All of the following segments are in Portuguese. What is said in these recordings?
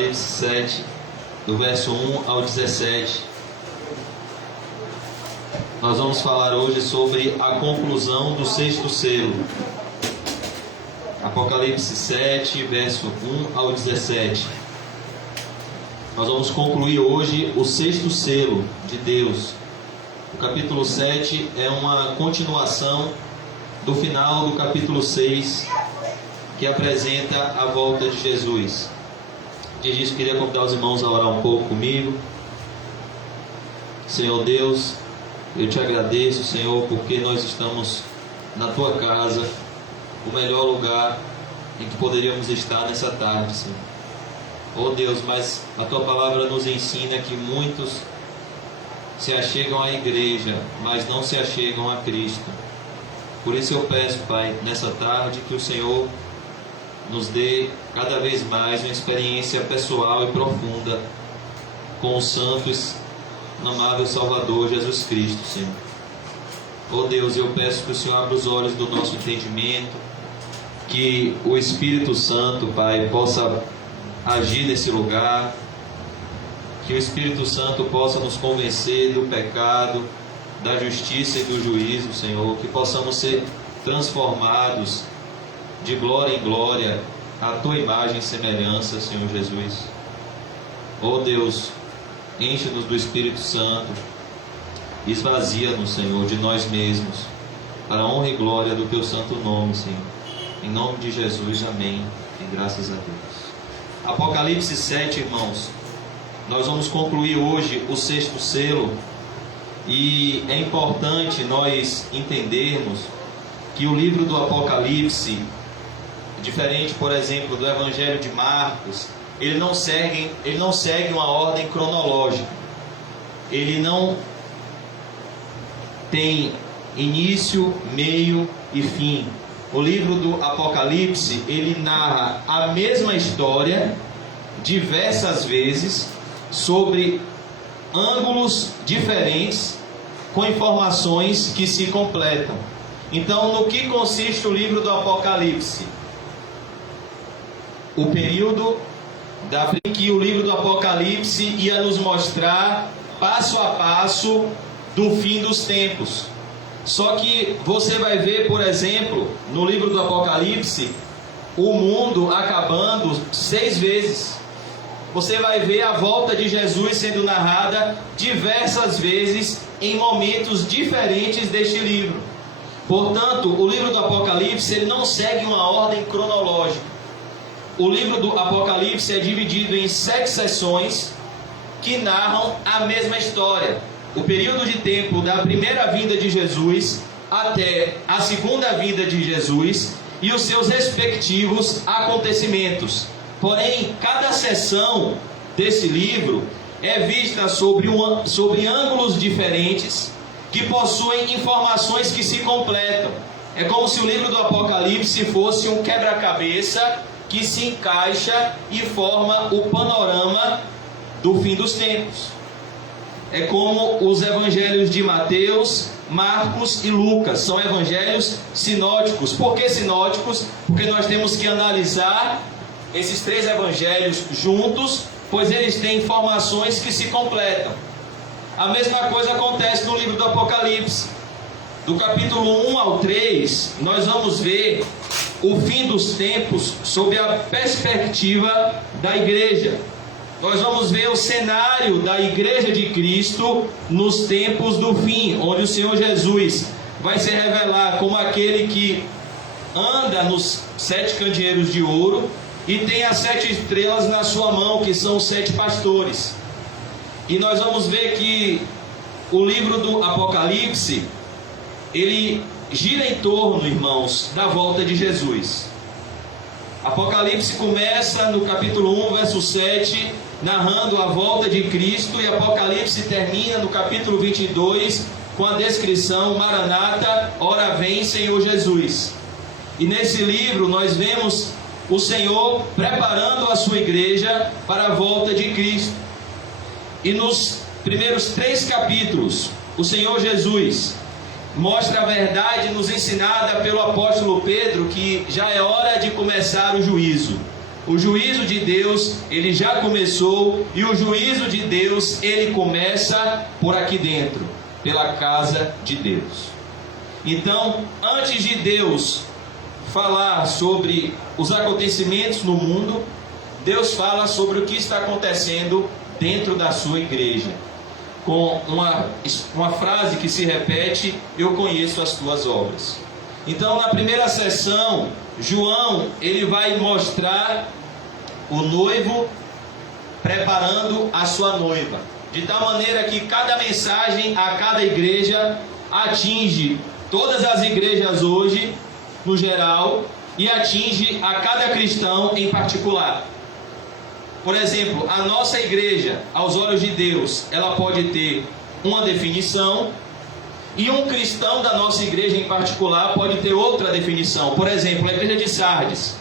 Apocalipse 7, do verso 1 ao 17. Nós vamos falar hoje sobre a conclusão do sexto selo. Apocalipse 7, verso 1 ao 17. Nós vamos concluir hoje o sexto selo de Deus. O capítulo 7 é uma continuação do final do capítulo 6, que apresenta a volta de Jesus. Antes disso, queria convidar os irmãos a orar um pouco comigo. Senhor Deus, eu te agradeço, Senhor, porque nós estamos na tua casa, o melhor lugar em que poderíamos estar nessa tarde, Senhor. Oh Deus, mas a tua palavra nos ensina que muitos se achegam à igreja, mas não se achegam a Cristo. Por isso eu peço, Pai, nessa tarde, que o Senhor nos dê cada vez mais uma experiência pessoal e profunda com os santos, amável Salvador Jesus Cristo, Senhor. Oh Deus, eu peço que o Senhor abra os olhos do nosso entendimento, que o Espírito Santo, Pai, possa agir nesse lugar, que o Espírito Santo possa nos convencer do pecado, da justiça e do juízo, Senhor, que possamos ser transformados de glória em glória à tua imagem e semelhança, Senhor Jesus. Oh Deus, enche-nos do Espírito Santo, esvazia-nos, Senhor, de nós mesmos, para a honra e glória do teu santo nome, Senhor. Em nome de Jesus, amém, e graças a Deus. Apocalipse 7, irmãos. Nós vamos concluir hoje o sexto selo, e é importante nós entendermos que o livro do Apocalipse, diferente, por exemplo, do Evangelho de Marcos, ele não segue uma ordem cronológica. Ele não tem início, meio e fim. O livro do Apocalipse, ele narra a mesma história diversas vezes, sobre ângulos diferentes, com informações que se completam. Então, no que consiste o livro do Apocalipse? O período em que o livro do Apocalipse ia nos mostrar passo a passo do fim dos tempos. Só que você vai ver, por exemplo, no livro do Apocalipse, o mundo acabando 6 vezes. Você vai ver a volta de Jesus sendo narrada diversas vezes em momentos diferentes deste livro. Portanto, o livro do Apocalipse ele não segue uma ordem cronológica. O livro do Apocalipse é dividido em 7 sessões que narram a mesma história. O período de tempo da primeira vinda de Jesus até a segunda vinda de Jesus e os seus respectivos acontecimentos. Porém, cada sessão desse livro é vista sobre ângulos diferentes que possuem informações que se completam. É como se o livro do Apocalipse fosse um quebra-cabeça que se encaixa e forma o panorama do fim dos tempos. É como os evangelhos de Mateus, Marcos e Lucas. São evangelhos sinóticos. Por que sinóticos? Porque nós temos que analisar esses 3 evangelhos juntos, pois eles têm informações que se completam. A mesma coisa acontece no livro do Apocalipse. Do capítulo 1 ao 3, nós vamos ver o fim dos tempos sob a perspectiva da igreja. Nós vamos ver o cenário da igreja de Cristo nos tempos do fim, onde o Senhor Jesus vai se revelar como aquele que anda nos 7 candeeiros de ouro e tem as 7 estrelas na sua mão, que são os 7 pastores. E nós vamos ver que o livro do Apocalipse, ele gira em torno, irmãos, da volta de Jesus. Apocalipse começa no capítulo 1, verso 7, narrando a volta de Cristo, e Apocalipse termina no capítulo 22, com a descrição: Maranata, ora vem, Senhor Jesus. E nesse livro nós vemos o Senhor preparando a sua igreja para a volta de Cristo. E nos primeiros 3 capítulos, o Senhor Jesus mostra a verdade nos ensinada pelo apóstolo Pedro, que já é hora de começar o juízo. O juízo de Deus, ele já começou, e o juízo de Deus, ele começa por aqui dentro, pela casa de Deus. Então, antes de Deus falar sobre os acontecimentos no mundo, Deus fala sobre o que está acontecendo dentro da sua igreja, com uma frase que se repete: eu conheço as tuas obras. Então, na primeira sessão, João, ele vai mostrar o noivo preparando a sua noiva, de tal maneira que cada mensagem a cada igreja atinge todas as igrejas hoje, no geral, e atinge a cada cristão em particular. Por exemplo, a nossa igreja, aos olhos de Deus, ela pode ter uma definição, e um cristão da nossa igreja em particular pode ter outra definição. Por exemplo, a igreja de Sardes.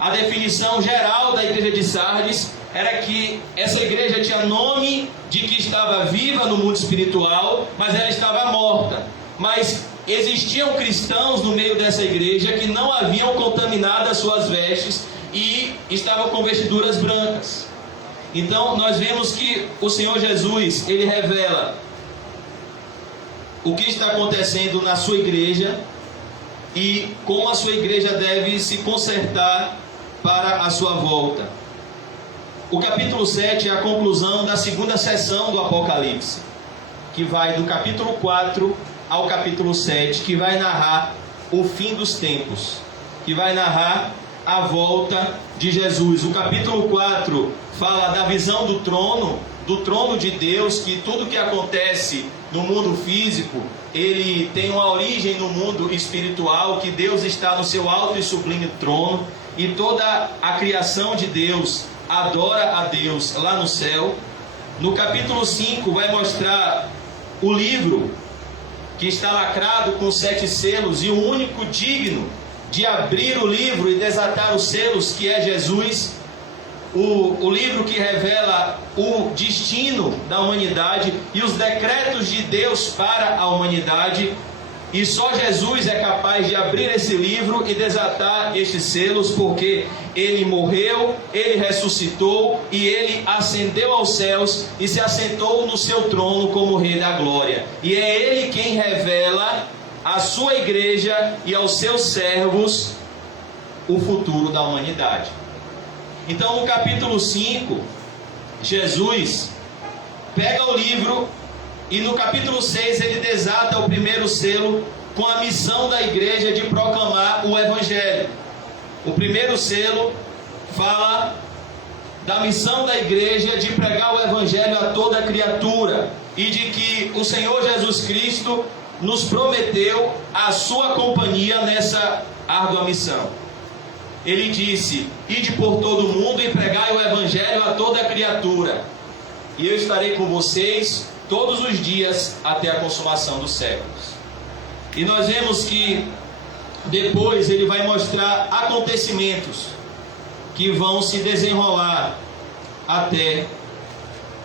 A definição geral da igreja de Sardes era que essa igreja tinha nome de que estava viva no mundo espiritual, mas ela estava morta. Mas existiam cristãos no meio dessa igreja que não haviam contaminado as suas vestes e estavam com vestiduras brancas. Então nós vemos que o Senhor Jesus, ele revela o que está acontecendo na sua igreja e como a sua igreja deve se consertar para a sua volta. O capítulo 7 é a conclusão da segunda sessão do Apocalipse, que vai do capítulo 4 ao capítulo 7, que vai narrar o fim dos tempos, que vai narrar a volta de Jesus. O capítulo 4 fala da visão do trono de Deus, que tudo que acontece no mundo físico, ele tem uma origem no mundo espiritual, que Deus está no seu alto e sublime trono, e toda a criação de Deus adora a Deus lá no céu. No capítulo 5 vai mostrar o livro que está lacrado com 7 selos, e o único digno de abrir o livro e desatar os selos, que é Jesus. O livro que revela o destino da humanidade e os decretos de Deus para a humanidade. E só Jesus é capaz de abrir esse livro e desatar estes selos, porque Ele morreu, Ele ressuscitou e Ele ascendeu aos céus e se assentou no seu trono como Rei da Glória. E é Ele quem revela à sua igreja e aos seus servos o futuro da humanidade. Então, no capítulo 5, Jesus pega o livro e no capítulo 6 ele desata o primeiro selo com a missão da igreja de proclamar o Evangelho. O primeiro selo fala da missão da igreja de pregar o Evangelho a toda criatura e de que o Senhor Jesus Cristo nos prometeu a sua companhia nessa árdua missão. Ele disse: ide por todo o mundo e pregai o Evangelho a toda criatura, e eu estarei com vocês todos os dias até a consumação dos séculos. E nós vemos que depois ele vai mostrar acontecimentos que vão se desenrolar até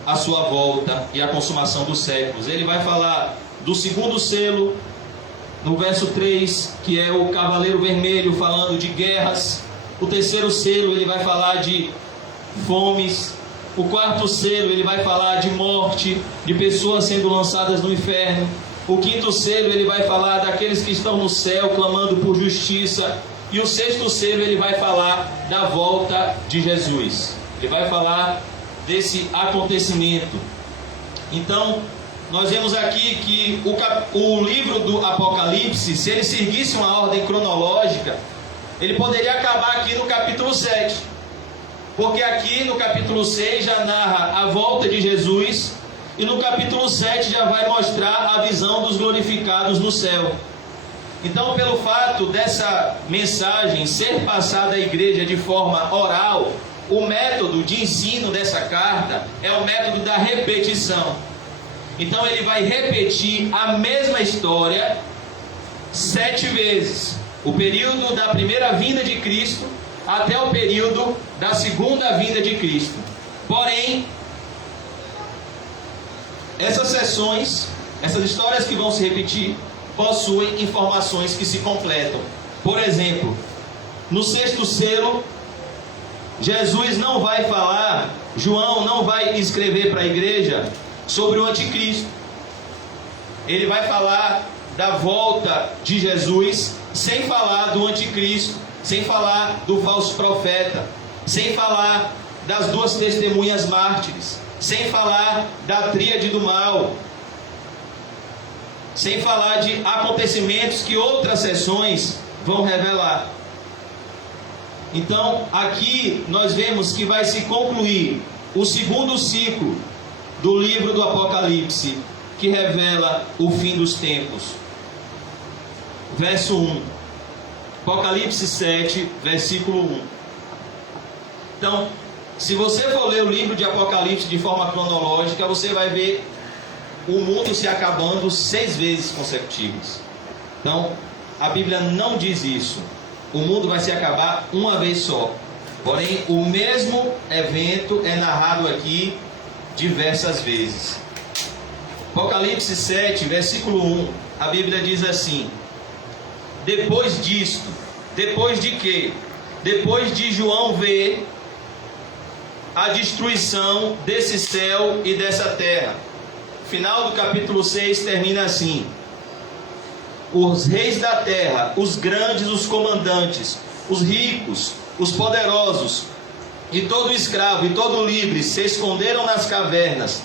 a sua volta e a consumação dos séculos. Ele vai falar do segundo selo, no verso 3, que é o cavaleiro vermelho, falando de guerras. O terceiro selo ele vai falar de fomes. O quarto selo ele vai falar de morte, de pessoas sendo lançadas no inferno. O quinto selo ele vai falar daqueles que estão no céu clamando por justiça. E o sexto selo ele vai falar da volta de Jesus. Ele vai falar desse acontecimento. Então, nós vemos aqui que o livro do Apocalipse, se ele seguisse uma ordem cronológica, ele poderia acabar aqui no capítulo 7. Porque aqui no capítulo 6 já narra a volta de Jesus, e no capítulo 7 já vai mostrar a visão dos glorificados no céu. Então, pelo fato dessa mensagem ser passada à igreja de forma oral, o método de ensino dessa carta é o método da repetição. Então ele vai repetir a mesma história 7 vezes. O período da primeira vinda de Cristo até o período da segunda vinda de Cristo. Porém, essas sessões, essas histórias que vão se repetir, possuem informações que se completam. Por exemplo, no sexto selo, Jesus não vai falar, João não vai escrever para a igreja sobre o anticristo. Ele vai falar da volta de Jesus, sem falar do anticristo, sem falar do falso profeta, sem falar das duas testemunhas mártires, sem falar da tríade do mal, sem falar de acontecimentos que outras sessões vão revelar. Então, aqui nós vemos que vai se concluir o segundo ciclo do livro do Apocalipse, que revela o fim dos tempos. Verso 1. Apocalipse 7, versículo 1. Então, se você for ler o livro de Apocalipse de forma cronológica, você vai ver o mundo se acabando 6 vezes consecutivas. Então, a Bíblia não diz isso. O mundo vai se acabar uma vez só. Porém, o mesmo evento é narrado aqui diversas vezes. Apocalipse 7, versículo 1, a Bíblia diz assim: depois disto, depois de quê? Depois de João ver a destruição desse céu e dessa terra. Final do capítulo 6 termina assim: os reis da terra, os grandes, os comandantes, os ricos, os poderosos, e todo escravo e todo livre se esconderam nas cavernas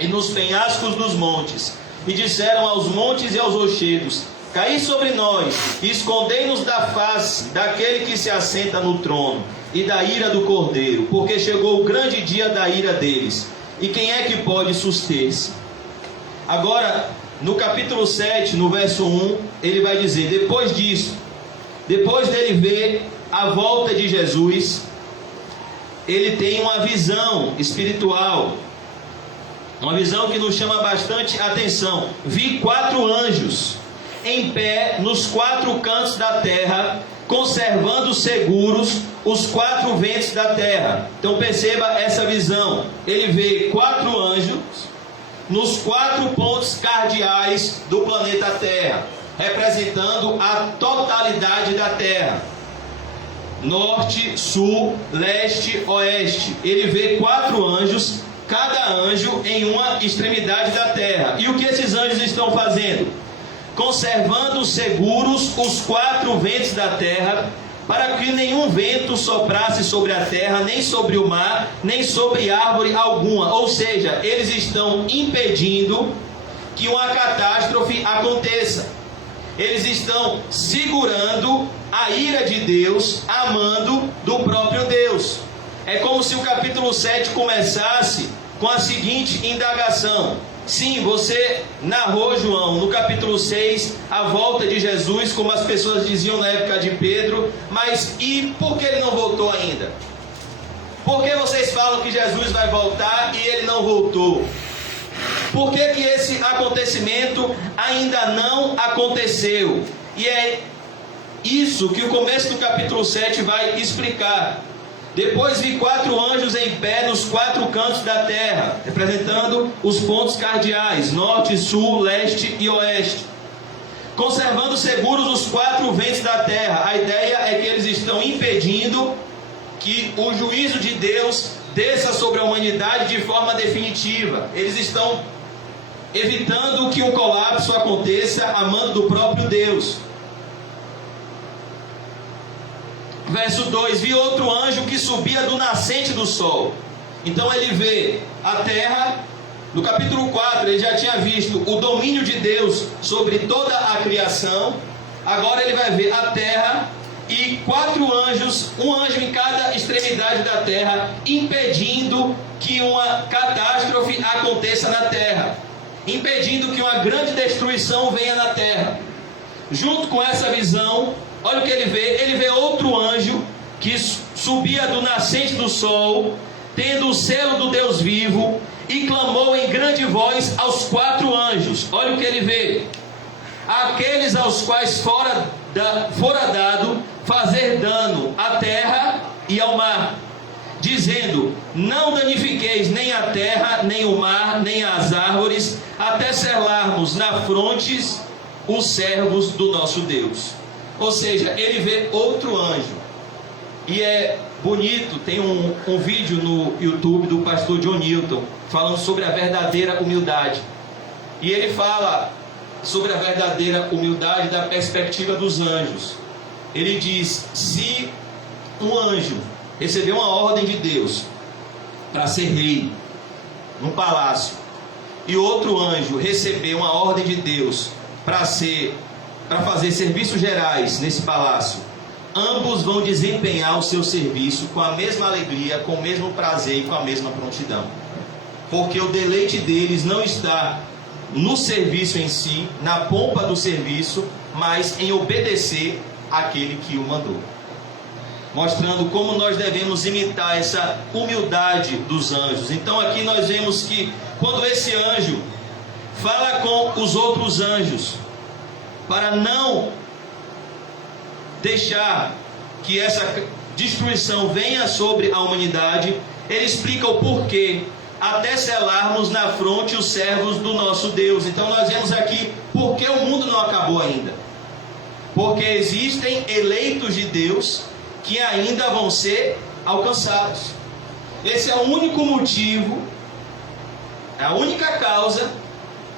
e nos penhascos dos montes, e disseram aos montes e aos rochedos: caí sobre nós, e escondei-nos da face daquele que se assenta no trono, e da ira do Cordeiro, porque chegou o grande dia da ira deles, e quem é que pode suster-se? Agora, no capítulo 7, no verso 1, ele vai dizer: depois disso, depois dele ver a volta de Jesus, ele tem uma visão espiritual, uma visão que nos chama bastante atenção. Vi 4 anjos em pé nos 4 cantos da terra, conservando seguros os 4 ventos da terra. Então perceba essa visão. Ele vê 4 anjos nos 4 pontos cardeais do planeta Terra, representando a totalidade da Terra: norte, sul, leste, oeste. Ele vê 4 anjos, cada anjo em uma extremidade da terra. E o que esses anjos estão fazendo? Conservando seguros os 4 ventos da terra, para que nenhum vento soprasse sobre a terra, nem sobre o mar, nem sobre árvore alguma. Ou seja, eles estão impedindo que uma catástrofe aconteça. Eles estão segurando a ira de Deus, a mando do próprio Deus. É como se o capítulo 7 começasse com a seguinte indagação: sim, você narrou, João, no capítulo 6, a volta de Jesus, como as pessoas diziam na época de Pedro, mas e por que ele não voltou ainda? Por que vocês falam que Jesus vai voltar e ele não voltou? Por que que esse acontecimento ainda não aconteceu? E é isso que o começo do capítulo 7 vai explicar. Depois vi 4 anjos em pé nos 4 cantos da terra, representando os pontos cardeais: norte, sul, leste e oeste, conservando seguros os 4 ventos da terra. A ideia é que eles estão impedindo que o juízo de Deus desça sobre a humanidade de forma definitiva. Eles estão evitando que um colapso aconteça a mando do próprio Deus. Verso 2: vi outro anjo que subia do nascente do sol. Então ele vê a terra. No capítulo 4 ele já tinha visto o domínio de Deus sobre toda a criação. Agora ele vai ver a terra e 4 anjos, um anjo em cada extremidade da terra, impedindo que uma catástrofe aconteça na terra, impedindo que uma grande destruição venha na terra. Junto com essa visão, olha o que ele vê outro anjo que subia do nascente do sol, tendo o selo do Deus vivo, e clamou em grande voz aos 4 anjos. Olha o que ele vê: aqueles aos quais fora dado fazer dano à terra e ao mar, dizendo: não danifiqueis nem a terra, nem o mar, nem as árvores, até selarmos na fronte os servos do nosso Deus. Ou seja, ele vê outro anjo E é bonito, tem um vídeo no YouTube do pastor John Newton falando sobre a verdadeira humildade. E ele fala sobre a verdadeira humildade da perspectiva dos anjos. Ele diz: se um anjo recebeu uma ordem de Deus para ser rei num palácio, e outro anjo recebeu uma ordem de Deus para fazer serviços gerais nesse palácio, ambos vão desempenhar o seu serviço com a mesma alegria, com o mesmo prazer e com a mesma prontidão, porque o deleite deles não está no serviço em si, na pompa do serviço, mas em obedecer àquele que o mandou, mostrando como nós devemos imitar essa humildade dos anjos. Então aqui nós vemos que quando esse anjo fala com os outros anjos para não deixar que essa destruição venha sobre a humanidade, ele explica o porquê, até selarmos na fronte os servos do nosso Deus. Então nós vemos aqui porque o mundo não acabou ainda, porque existem eleitos de Deus que ainda vão ser alcançados. Esse é o único motivo, a única causa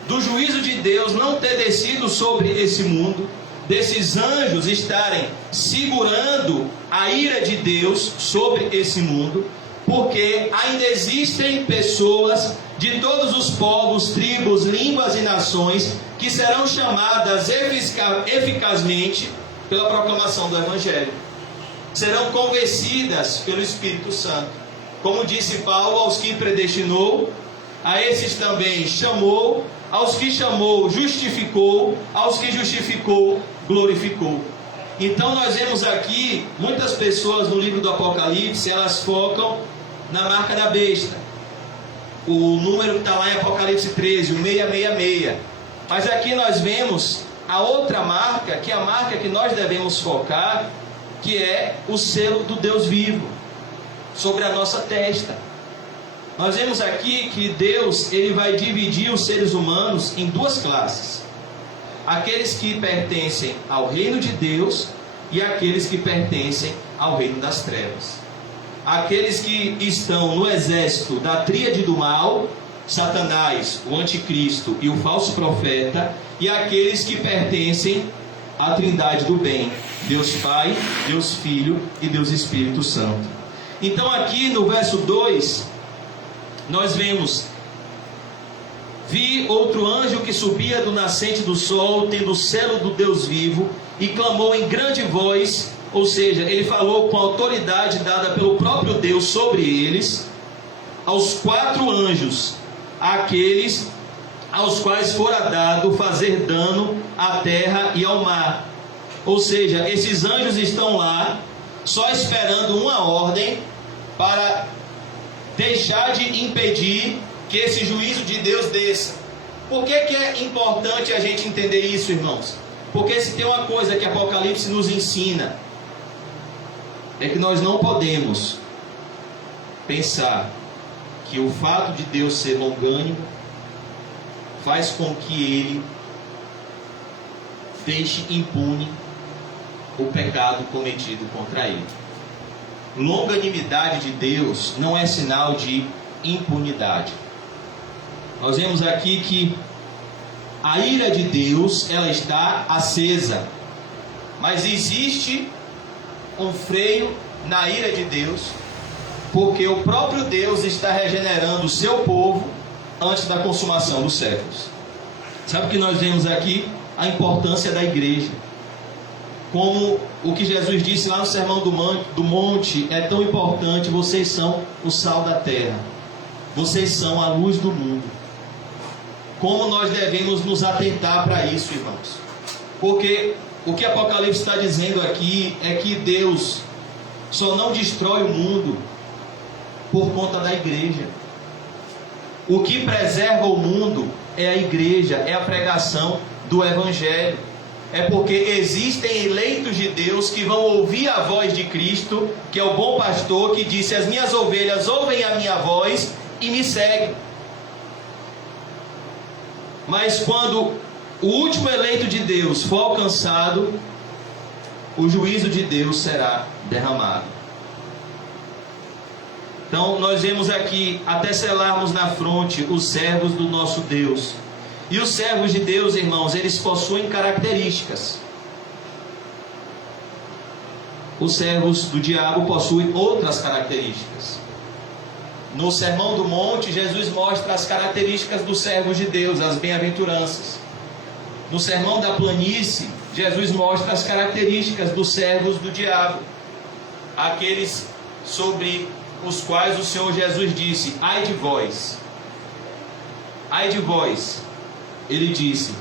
do juízo de Deus não ter descido sobre esse mundo, desses anjos estarem segurando a ira de Deus sobre esse mundo, porque ainda existem pessoas de todos os povos, tribos, línguas e nações que serão chamadas eficazmente pela proclamação do Evangelho. Serão convencidas pelo Espírito Santo. Como disse Paulo, aos que predestinou, a esses também chamou, aos que chamou, justificou, aos que justificou, glorificou. Então nós vemos aqui, muitas pessoas no livro do Apocalipse, elas focam na marca da besta. O número que está lá em Apocalipse 13, o 666. Mas aqui nós vemos a outra marca, que é a marca que nós devemos focar, que é o selo do Deus vivo sobre a nossa testa. Nós vemos aqui que Deus, ele vai dividir os seres humanos em duas classes: aqueles que pertencem ao reino de Deus e aqueles que pertencem ao reino das trevas. Aqueles que estão no exército da tríade do mal, Satanás, o anticristo e o falso profeta, e aqueles que pertencem à trindade do bem, Deus Pai, Deus Filho e Deus Espírito Santo. Então aqui no verso 2, nós vemos: vi outro anjo que subia do nascente do sol, tendo o selo do Deus vivo, e clamou em grande voz, ou seja, ele falou com a autoridade dada pelo próprio Deus sobre eles, aos 4 anjos, aqueles aos quais fora dado fazer dano à terra e ao mar. Ou seja, esses anjos estão lá só esperando uma ordem para deixar de impedir que esse juízo de Deus desça. Por que é importante a gente entender isso, irmãos? Porque se tem uma coisa que Apocalipse nos ensina, é que nós não podemos pensar que o fato de Deus ser longânimo faz com que Ele deixe impune o pecado cometido contra Ele. Longanimidade de Deus não é sinal de impunidade. Nós vemos aqui que a ira de Deus, ela está acesa, mas existe um freio na ira de Deus, porque o próprio Deus está regenerando o seu povo antes da consumação dos séculos. Sabe o que nós vemos aqui? A importância da igreja. Como o que Jesus disse lá no Sermão do Monte é tão importante. Vocês são o sal da terra, vocês são a luz do mundo. Como nós devemos nos atentar para isso, irmãos? Porque o que Apocalipse está dizendo aqui é que Deus só não destrói o mundo por conta da igreja. O que preserva o mundo é a igreja, é a pregação do Evangelho. É porque existem eleitos de Deus que vão ouvir a voz de Cristo, que é o bom pastor, que disse: as minhas ovelhas ouvem a minha voz e me seguem. Mas quando o último eleito de Deus for alcançado, o juízo de Deus será derramado. Então nós vemos aqui, até selarmos na fronte os servos do nosso Deus. E os servos de Deus, irmãos, eles possuem características. Os servos do diabo possuem outras características. No Sermão do Monte, Jesus mostra as características dos servos de Deus, as bem-aventuranças. No Sermão da Planície, Jesus mostra as características dos servos do diabo, aqueles sobre os quais o Senhor Jesus disse: ai de vós, ai de vós. Ele disse: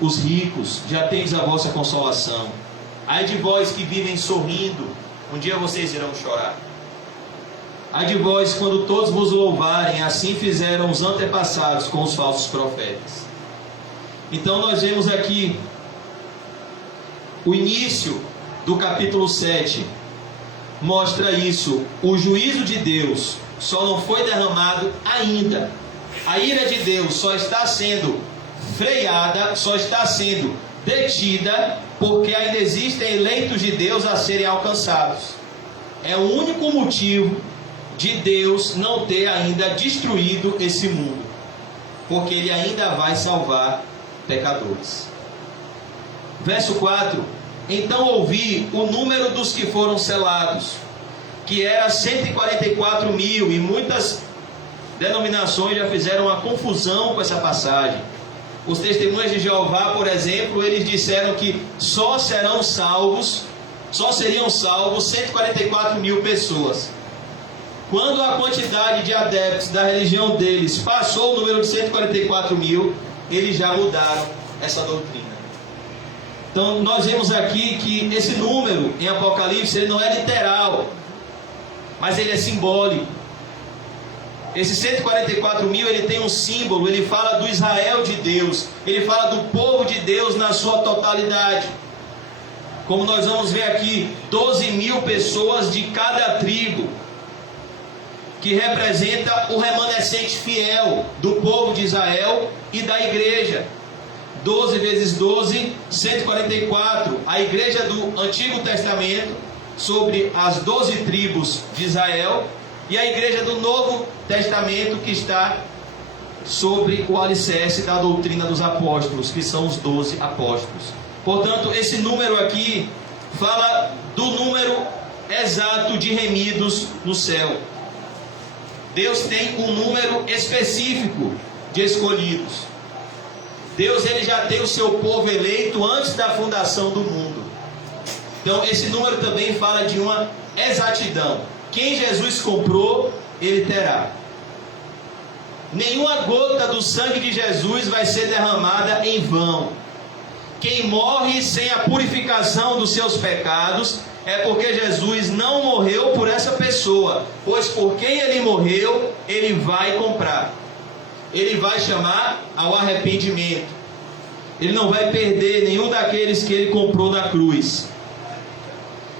os ricos, já tendes a vossa consolação. Ai de vós que vivem sorrindo, um dia vocês irão chorar. Ai de vós quando todos vos louvarem, assim fizeram os antepassados com os falsos profetas. Então nós vemos aqui o início do capítulo 7, mostra isso. O juízo de Deus só não foi derramado ainda. A ira de Deus só está sendo freada, só está sendo detida, porque ainda existem eleitos de Deus a serem alcançados. É o único motivo de Deus não ter ainda destruído esse mundo, porque Ele ainda vai salvar pecadores. Verso 4: então ouvi o número dos que foram selados, que era 144 mil, e muitas denominações já fizeram uma confusão com essa passagem. Os testemunhas de Jeová, por exemplo, eles disseram que só seriam salvos 144 mil pessoas. Quando a quantidade de adeptos da religião deles passou o número de 144 mil, eles já mudaram essa doutrina. Então nós vemos aqui que esse número em Apocalipse, ele não é literal, mas ele é simbólico. Esse 144 mil, ele tem um símbolo, ele fala do Israel de Deus, ele fala do povo de Deus na sua totalidade. Como nós vamos ver aqui, 12 mil pessoas de cada tribo, que representa o remanescente fiel do povo de Israel e da igreja. 12 vezes 12, 144. A igreja do Antigo Testamento, sobre as 12 tribos de Israel, e a igreja do Novo Testamento, que está sobre o alicerce da doutrina dos apóstolos, que são os 12 apóstolos. Portanto, esse número aqui fala do número exato de remidos no céu. Deus tem um número específico de escolhidos. Deus, ele já tem o seu povo eleito antes da fundação do mundo. Então esse número também fala de uma exatidão. Quem Jesus comprou, ele terá. Nenhuma gota do sangue de Jesus vai ser derramada em vão. Quem morre sem a purificação dos seus pecados, é porque Jesus não morreu por essa pessoa, pois por quem ele morreu, ele vai comprar. Ele vai chamar ao arrependimento. Ele não vai perder nenhum daqueles que ele comprou na cruz.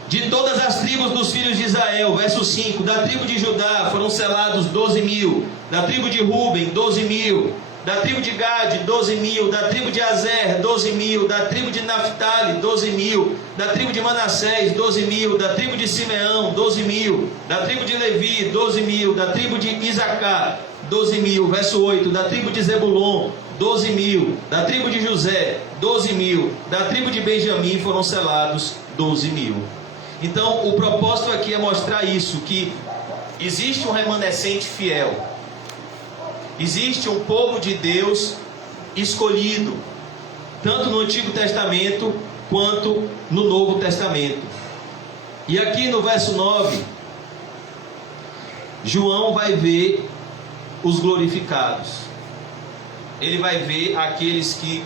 De todas as tribos dos filhos de Israel, verso 5, da tribo de Judá foram selados 12 mil, da tribo de Ruben, 12 mil, da tribo de Gade, 12 mil, da tribo de Azer, 12 mil, da tribo de Naftali, 12 mil, da tribo de Manassés, 12 mil, da tribo de Simeão, 12 mil, da tribo de Levi, 12 mil, da tribo de Isacar, 12 mil, verso 8, da tribo de Zebulon, 12 mil, da tribo de José, 12 mil, da tribo de Benjamim foram selados 12 mil. Então o propósito aqui é mostrar isso, que existe um remanescente fiel, existe um povo de Deus escolhido, tanto no Antigo Testamento quanto no Novo Testamento. E aqui no verso 9, João vai ver os glorificados. Ele vai ver aqueles que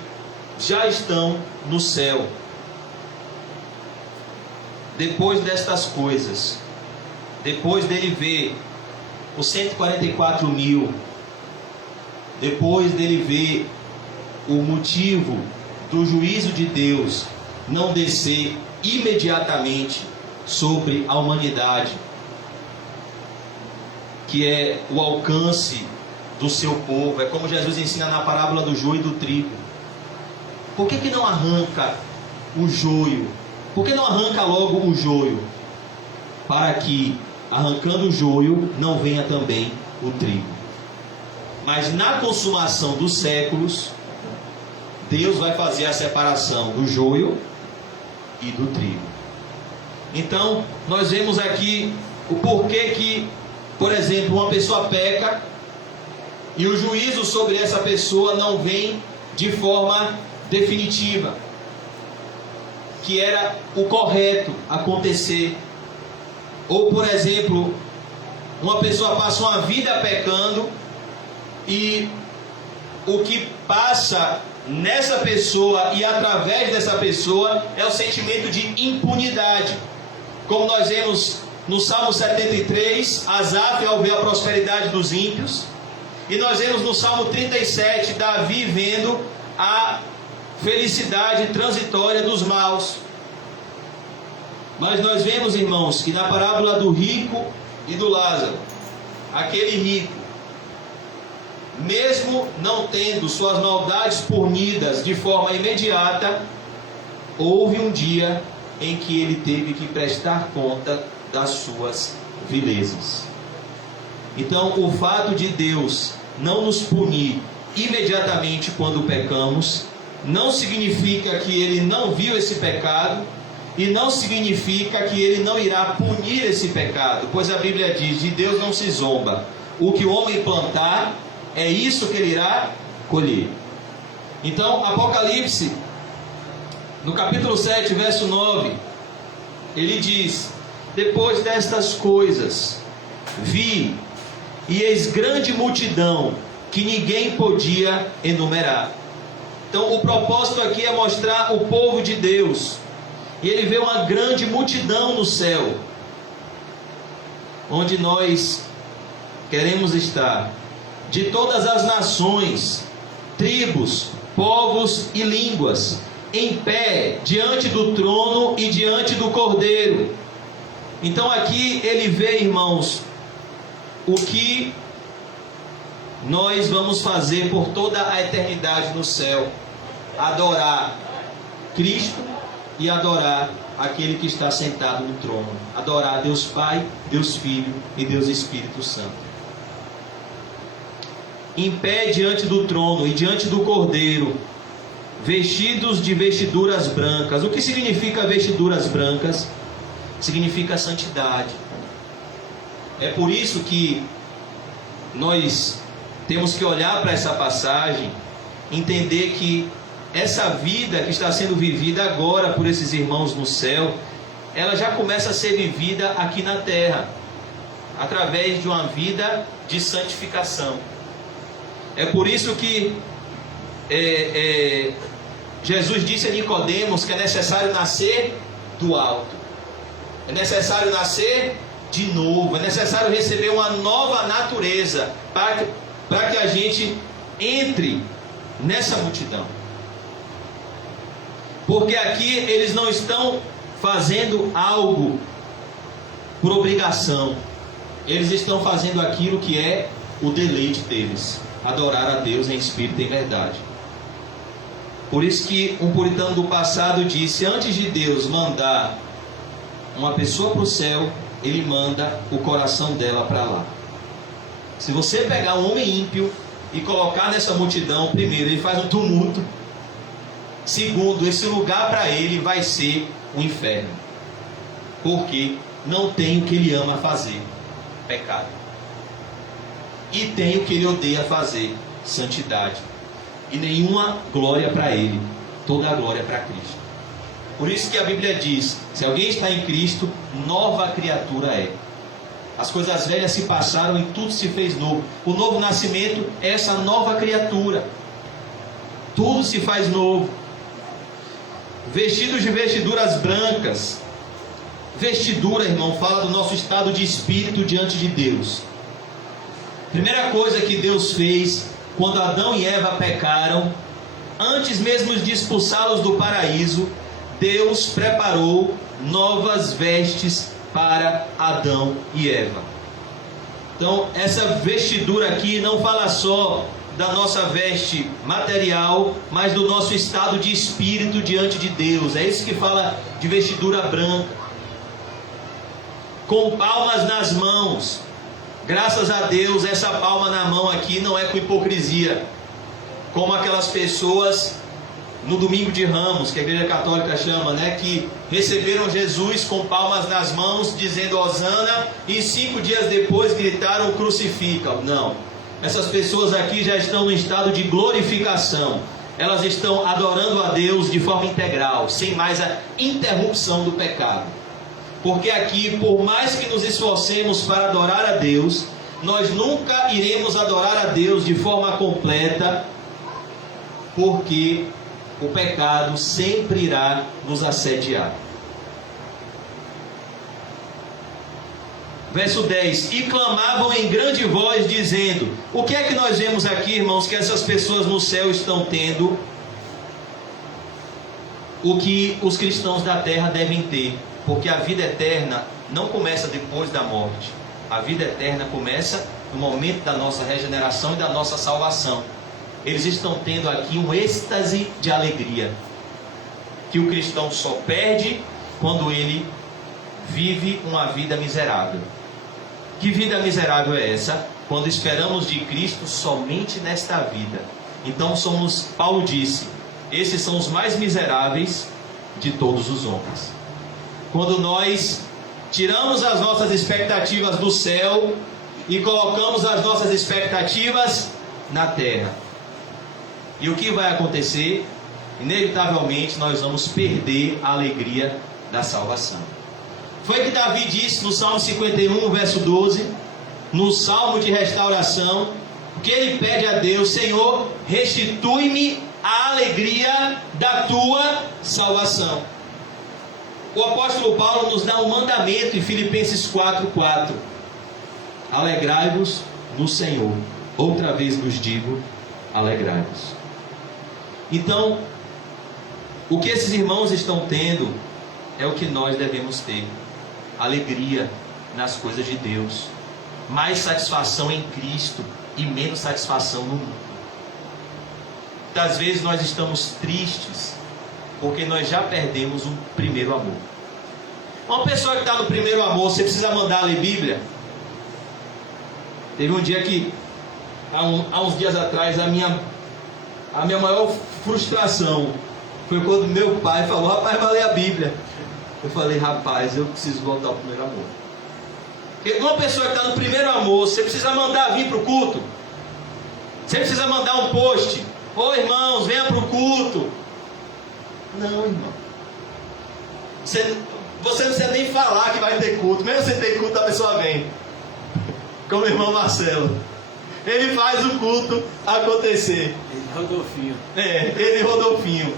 já estão no céu. Depois destas coisas, depois dele ver os 144 mil, depois dele ver o motivo do juízo de Deus não descer imediatamente sobre a humanidade, que é o alcance do seu povo, é como Jesus ensina na parábola do joio e do trigo. Por que não arranca o joio? Por que não arranca logo o joio? Para que arrancando o joio, não venha também o trigo. Mas na consumação dos séculos, Deus vai fazer a separação do joio e do trigo. Então, nós vemos aqui o porquê que, por exemplo, uma pessoa peca e o juízo sobre essa pessoa não vem de forma definitiva, que era o correto acontecer. Ou, por exemplo, uma pessoa passa uma vida pecando e o que passa nessa pessoa e através dessa pessoa é o sentimento de impunidade. Como nós vemos no Salmo 73, Asaf ao ver a prosperidade dos ímpios, e nós vemos no Salmo 37, Davi vendo a felicidade transitória dos maus. Mas nós vemos, irmãos, que na parábola do rico e do Lázaro, aquele rico, mesmo não tendo suas maldades punidas de forma imediata, houve um dia em que ele teve que prestar conta das suas vilezas. Então, o fato de Deus não nos punir imediatamente quando pecamos, não significa que Ele não viu esse pecado, e não significa que Ele não irá punir esse pecado, pois a Bíblia diz: de Deus não se zomba, o que o homem plantar, é isso que ele irá colher. Então, Apocalipse, no capítulo 7, verso 9, ele diz: depois destas coisas, vi, e eis grande multidão, que ninguém podia enumerar. Então, o propósito aqui é mostrar o povo de Deus, e ele vê uma grande multidão no céu, onde nós queremos estar, de todas as nações, tribos, povos e línguas, em pé diante do trono e diante do Cordeiro. Então aqui ele vê, irmãos, o que nós vamos fazer por toda a eternidade no céu: adorar Cristo e adorar aquele que está sentado no trono, adorar Deus Pai, Deus Filho e Deus Espírito Santo. Em pé diante do trono e diante do Cordeiro, vestidos de vestiduras brancas. O que significa vestiduras brancas? Significa santidade. É por isso que nós temos que olhar para essa passagem, entender que essa vida que está sendo vivida agora por esses irmãos no céu, ela já começa a ser vivida aqui na terra, através de uma vida de santificação. É por isso que Jesus disse a Nicodemos que é necessário nascer do alto, é necessário nascer de novo, é necessário receber uma nova natureza para que a gente entre nessa multidão. Porque aqui eles não estão fazendo algo por obrigação, eles estão fazendo aquilo que é o deleite deles: adorar a Deus em espírito e em verdade. Por isso que um puritano do passado disse: antes de Deus mandar uma pessoa para o céu, Ele manda o coração dela para lá. Se você pegar um homem ímpio e colocar nessa multidão, primeiro, ele faz um tumulto. Segundo, esse lugar para ele vai ser um inferno, porque não tem o que ele ama fazer, pecado, e tem o que ele odeia fazer, santidade, e nenhuma glória para ele, toda a glória para Cristo. Por isso que a Bíblia diz: se alguém está em Cristo, nova criatura é. As coisas velhas se passaram e tudo se fez novo. O novo nascimento é essa nova criatura, tudo se faz novo. Vestidos de vestiduras brancas. Vestidura, irmão, fala do nosso estado de espírito diante de Deus. Primeira coisa que Deus fez quando Adão e Eva pecaram, antes mesmo de expulsá-los do paraíso, Deus preparou novas vestes para Adão e Eva. Então, essa vestidura aqui não fala só da nossa veste material, mas do nosso estado de espírito diante de Deus. É isso que fala de vestidura branca. com palmas nas mãos. Graças a Deus, essa palma na mão aqui não é com hipocrisia, como aquelas pessoas no domingo de Ramos, que a Igreja Católica chama, né, que receberam Jesus com palmas nas mãos, dizendo Hosana, e 5 dias depois gritaram crucifica. Não, essas pessoas aqui já estão no estado de glorificação. Elas estão adorando a Deus de forma integral, sem mais a interrupção do pecado. Porque aqui, por mais que nos esforcemos para adorar a Deus, nós nunca iremos adorar a Deus de forma completa, porque o pecado sempre irá nos assediar. Verso 10: e clamavam em grande voz, dizendo... O que é que nós vemos aqui, irmãos, que essas pessoas no céu estão tendo? O que os cristãos da terra devem ter. Porque a vida eterna não começa depois da morte. A vida eterna começa no momento da nossa regeneração e da nossa salvação. Eles estão tendo aqui um êxtase de alegria, que o cristão só perde quando ele vive uma vida miserável. Que vida miserável é essa? Quando esperamos de Cristo somente nesta vida. Então Paulo disse, esses são os mais miseráveis de todos os homens. Quando nós tiramos as nossas expectativas do céu e colocamos as nossas expectativas na terra. E o que vai acontecer? Inevitavelmente nós vamos perder a alegria da salvação. Foi que Davi disse no Salmo 51, verso 12, no Salmo de restauração, que ele pede a Deus: Senhor, restitui-me a alegria da tua salvação. O apóstolo Paulo nos dá um mandamento em Filipenses 4:4. Alegrai-vos no Senhor. Outra vez vos digo, alegrai-vos. Então, o que esses irmãos estão tendo é o que nós devemos ter: alegria nas coisas de Deus, mais satisfação em Cristo e menos satisfação no mundo. Muitas vezes nós estamos tristes porque nós já perdemos o primeiro amor. Uma pessoa que está no primeiro amor, você precisa mandar ler Bíblia? Teve um dia que, há uns dias atrás, a minha maior frustração foi quando meu pai falou: rapaz, vai ler a Bíblia. Eu falei: rapaz, eu preciso voltar ao primeiro amor. Porque uma pessoa que está no primeiro amor, você precisa mandar vir para o culto. Você precisa mandar um post: ô irmãos, venha para o culto. Não, irmão. Você não precisa nem falar que vai ter culto. Mesmo sem ter culto, a pessoa vem. Como o irmão Marcelo. Ele faz o culto acontecer. Rodolfinho. Ele Rodolfinho.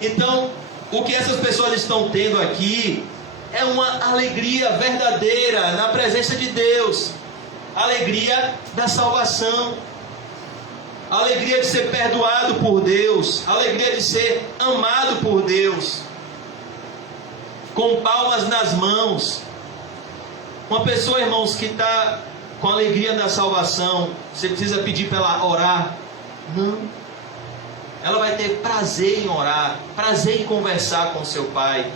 Então, o que essas pessoas estão tendo aqui é uma alegria verdadeira na presença de Deus. Alegria da salvação. Alegria de ser perdoado por Deus. Alegria de ser amado por Deus. Com palmas nas mãos. Uma pessoa, irmãos, que está com a alegria da salvação, você precisa pedir para ela orar? Não. Ela vai ter prazer em orar, prazer em conversar com seu Pai,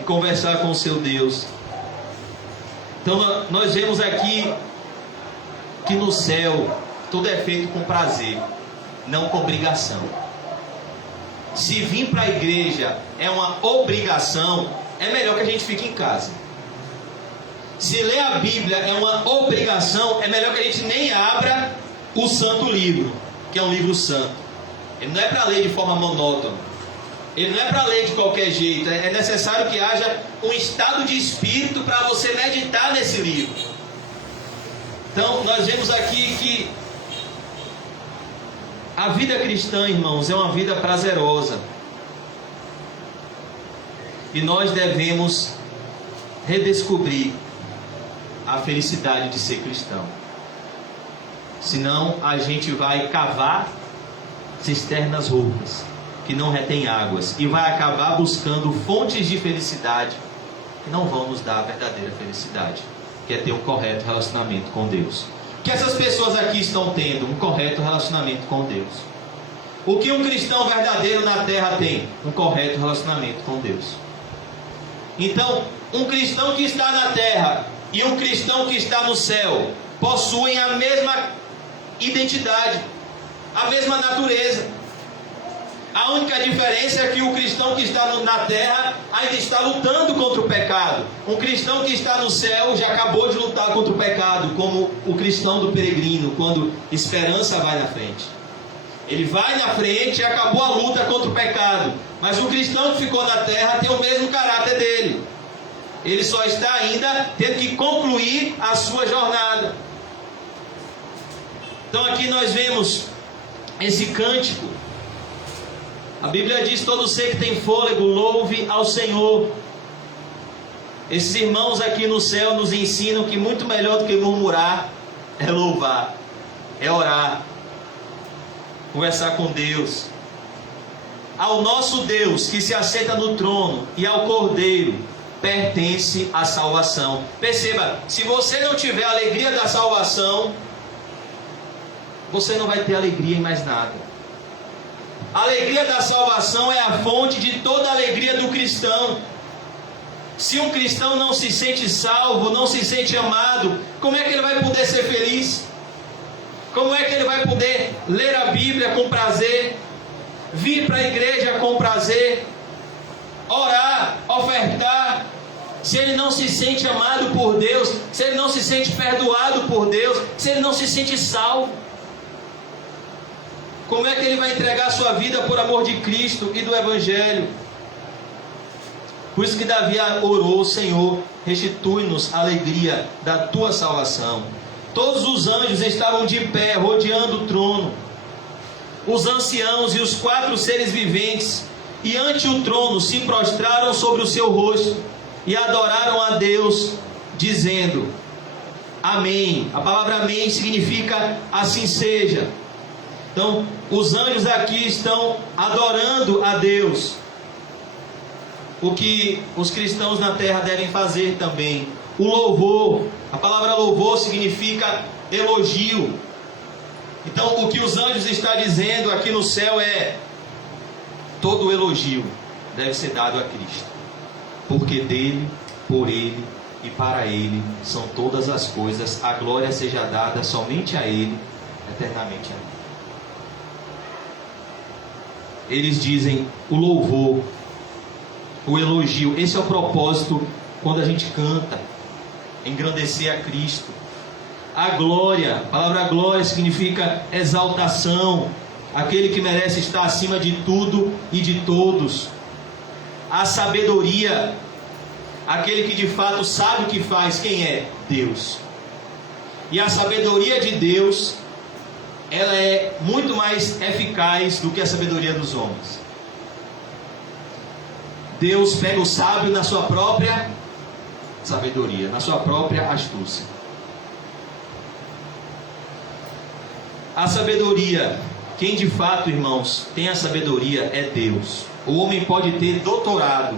em conversar com seu Deus. Então nós vemos aqui que no céu tudo é feito com prazer, não com obrigação. Se vir para a igreja é uma obrigação, é melhor que a gente fique em casa. Se ler a Bíblia é uma obrigação, é melhor que a gente nem abra o Santo Livro, que é um livro santo. Ele não é para ler de forma monótona. Ele não é para ler de qualquer jeito. É necessário que haja um estado de espírito para você meditar nesse livro. Então, nós vemos aqui que a vida cristã, irmãos, é uma vida prazerosa. E nós devemos redescobrir a felicidade de ser cristão. Senão a gente vai cavar cisternas roupas que não retêm águas e vai acabar buscando fontes de felicidade que não vão nos dar a verdadeira felicidade, que é ter um correto relacionamento com Deus. O que essas pessoas aqui estão tendo? Um correto relacionamento com Deus. O que um cristão verdadeiro na terra tem? Um correto relacionamento com Deus. Então, um cristão que está na terra e um cristão que está no céu possuem a mesma identidade, a mesma natureza. A única diferença é que o cristão que está na terra ainda está lutando contra o pecado. Um cristão que está no céu já acabou de lutar contra o pecado, como o cristão do peregrino, quando esperança vai na frente. Ele vai na frente e acabou a luta contra o pecado. Mas o cristão que ficou na terra tem o mesmo caráter dele. Ele só está ainda tendo que concluir a sua jornada. Então aqui nós vemos esse cântico. A Bíblia diz: todo ser que tem fôlego, louve ao Senhor. Esses irmãos aqui no céu nos ensinam que muito melhor do que murmurar é louvar, é orar, conversar com Deus. Ao nosso Deus que se assenta no trono e ao Cordeiro pertence a salvação. Perceba, se você não tiver a alegria da salvação, você não vai ter alegria em mais nada. A alegria da salvação é a fonte de toda a alegria do cristão. Se um cristão não se sente salvo, não se sente amado, como é que ele vai poder ser feliz? Como é que ele vai poder ler a Bíblia com prazer, vir para a igreja com prazer, orar, ofertar, se ele não se sente amado por Deus, se ele não se sente perdoado por Deus, se ele não se sente salvo? Como é que ele vai entregar sua vida por amor de Cristo e do Evangelho? Por isso que Davi orou: Senhor, restitui-nos a alegria da tua salvação. Todos os anjos estavam de pé, rodeando o trono, os anciãos e os 4 seres viventes, e ante o trono se prostraram sobre o seu rosto e adoraram a Deus, dizendo: Amém. A palavra amém significa assim seja. Então, os anjos aqui estão adorando a Deus. O que os cristãos na terra devem fazer também. O louvor, a palavra louvor significa elogio. Então, o que os anjos estão dizendo aqui no céu é: todo elogio deve ser dado a Cristo, porque dele, por ele e para ele são todas as coisas. A glória seja dada somente a ele, eternamente a ele. Eles dizem o louvor, o elogio. Esse é o propósito quando a gente canta, engrandecer a Cristo. A glória, a palavra glória significa exaltação, aquele que merece estar acima de tudo e de todos. A sabedoria, aquele que de fato sabe o que faz. Quem é? Deus. E a sabedoria de Deus, ela é muito mais eficaz do que a sabedoria dos homens. Deus pega o sábio na sua própria sabedoria, na sua própria astúcia. A sabedoria, quem de fato, irmãos, tem a sabedoria é Deus. O homem pode ter doutorado,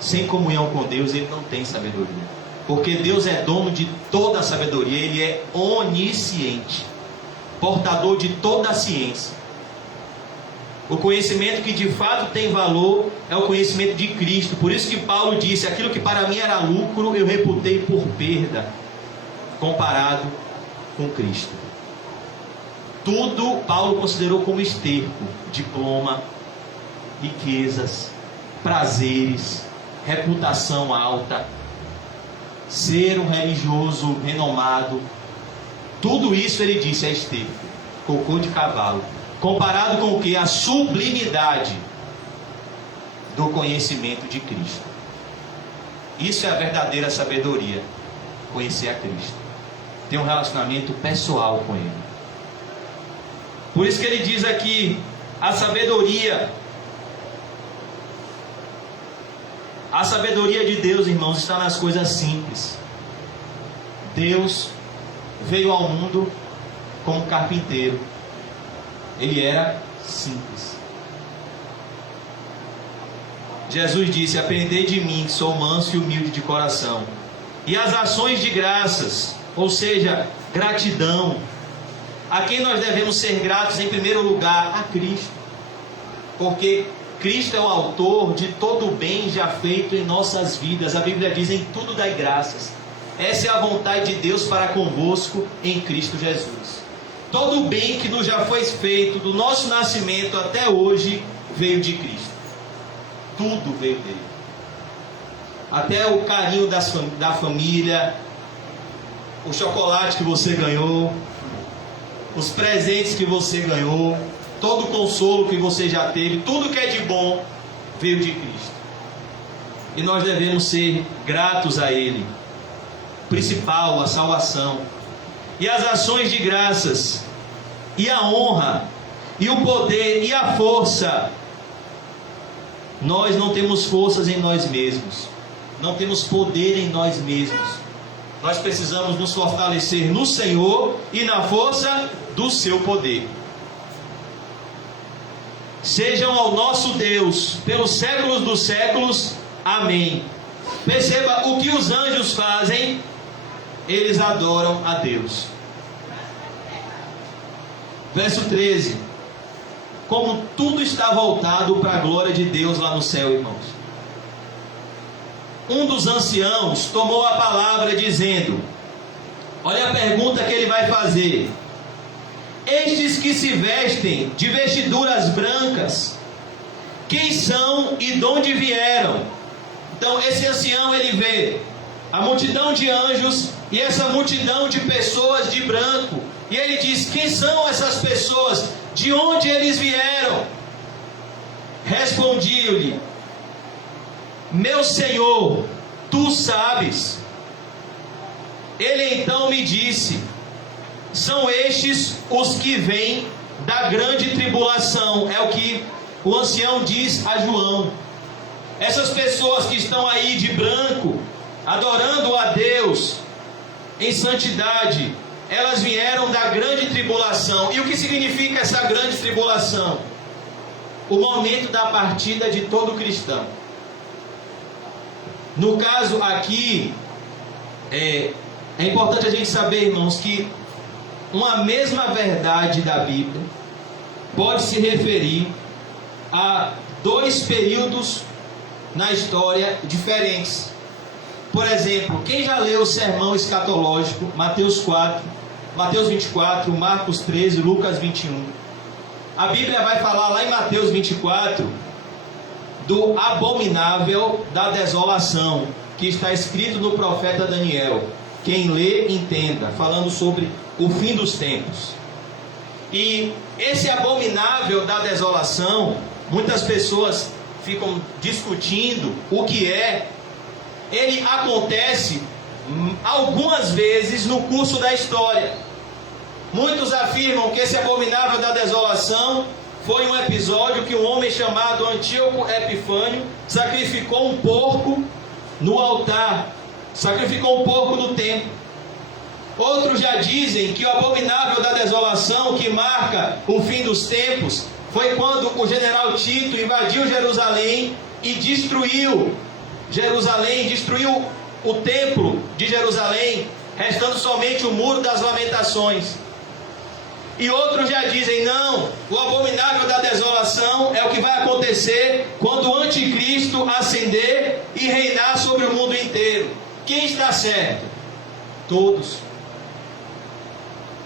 sem comunhão com Deus ele não tem sabedoria, porque Deus é dono de toda a sabedoria. Ele é onisciente, portador de toda a ciência. O conhecimento que de fato tem valor é o conhecimento de Cristo. Por isso que Paulo disse: aquilo que para mim era lucro, eu reputei por perda, comparado com Cristo. Tudo Paulo considerou como esterco: diploma, riquezas, prazeres, reputação alta, ser um religioso renomado. Tudo isso ele disse é esterco, cocô de cavalo, comparado com o que? A sublimidade do conhecimento de Cristo. Isso é a verdadeira sabedoria: conhecer a Cristo, ter um relacionamento pessoal com Ele. Por isso que ele diz aqui: a sabedoria de Deus, irmãos, está nas coisas simples. Deus veio ao mundo como carpinteiro. Ele era simples. Jesus disse: aprendei de mim, que sou manso e humilde de coração. E as ações de graças, ou seja, gratidão. A quem nós devemos ser gratos em primeiro lugar? A Cristo. Porque Cristo é o autor de todo o bem já feito em nossas vidas. A Bíblia diz: em tudo dai graças. Essa é a vontade de Deus para convosco em Cristo Jesus. Todo o bem que nos já foi feito do nosso nascimento até hoje veio de Cristo. Tudo veio dele. Até o carinho da família, o chocolate que você ganhou, os presentes que você ganhou, todo o consolo que você já teve, tudo que é de bom veio de Cristo. E nós devemos ser gratos a Ele. Principal, a salvação. E as ações de graças, e a honra, e o poder, e a força. Nós não temos forças em nós mesmos. Não temos poder em nós mesmos. Nós precisamos nos fortalecer no Senhor e na força do seu poder. Sejam ao nosso Deus, pelos séculos dos séculos. Amém. Perceba o que os anjos fazem. Eles adoram a Deus. Verso 13. Como tudo está voltado para a glória de Deus lá no céu, irmãos. Um dos anciãos tomou a palavra dizendo: olha a pergunta que ele vai fazer. Estes que se vestem de vestiduras brancas, quem são e de onde vieram? Então esse ancião, ele vê a multidão de anjos e essa multidão de pessoas de branco, e ele diz: quem são essas pessoas? De onde eles vieram? Respondi-lhe: meu Senhor, tu sabes. Ele então me disse: são estes os que vêm da grande tribulação. É o que o ancião diz a João. Essas pessoas que estão aí de branco, adorando a Deus em santidade, elas vieram da grande tribulação. E o que significa essa grande tribulação? O momento da partida de todo cristão. No caso aqui, é importante a gente saber, irmãos, que uma mesma verdade da Bíblia pode se referir a dois períodos na história diferentes. Por exemplo, quem já leu o sermão escatológico, Mateus 24, Marcos 13, Lucas 21. A Bíblia vai falar lá em Mateus 24 do abominável da desolação, que está escrito no profeta Daniel. Quem lê, entenda, falando sobre o fim dos tempos. E esse abominável da desolação, muitas pessoas ficam discutindo o que é. Ele acontece algumas vezes no curso da história. Muitos afirmam que esse abominável da desolação foi um episódio que um homem chamado Antíoco Epifânio sacrificou um porco no altar, sacrificou um porco no templo. Outros já dizem que o abominável da desolação, que marca o fim dos tempos, foi quando o general Tito invadiu Jerusalém e destruiu Jerusalém, destruiu o templo de Jerusalém, restando somente o muro das lamentações. E outros já dizem: não, o abominável da desolação é o que vai acontecer quando o anticristo ascender e reinar sobre o mundo inteiro. Quem está certo? Todos.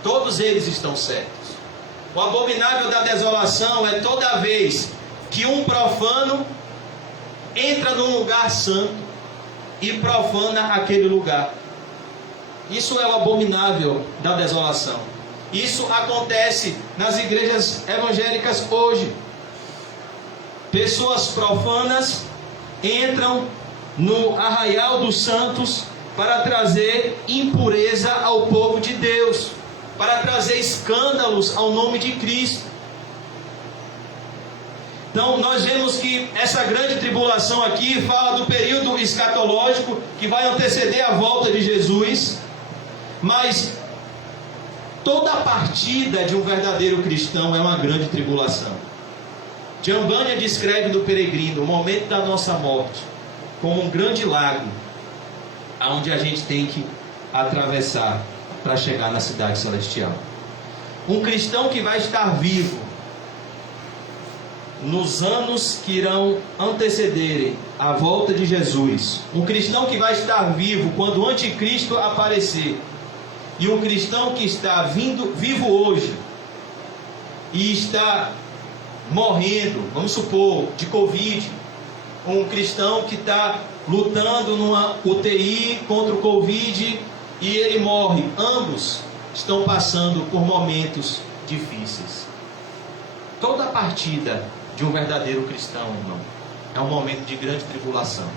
Todos eles estão certos. O abominável da desolação é toda vez que um profano entra num lugar santo e profana aquele lugar. Isso é o abominável da desolação. Isso acontece nas igrejas evangélicas hoje. Pessoas profanas entram no arraial dos santos para trazer impureza ao povo de Deus, para trazer escândalos ao nome de Cristo. Então nós vemos que essa grande tribulação aqui fala do período escatológico que vai anteceder a volta de Jesus. Mas toda a partida de um verdadeiro cristão é uma grande tribulação. John Bunyan descreve no Peregrino o momento da nossa morte como um grande lago, onde a gente tem que atravessar para chegar na cidade celestial. Um cristão que vai estar vivo nos anos que irão antecederem a volta de Jesus, um cristão que vai estar vivo quando o anticristo aparecer, e um cristão que está vivo hoje e está morrendo, vamos supor, de Covid, um cristão que está lutando numa UTI contra o Covid e ele morre, ambos estão passando por momentos difíceis. Toda partida de um verdadeiro cristão, irmão, é um momento de grande tribulação.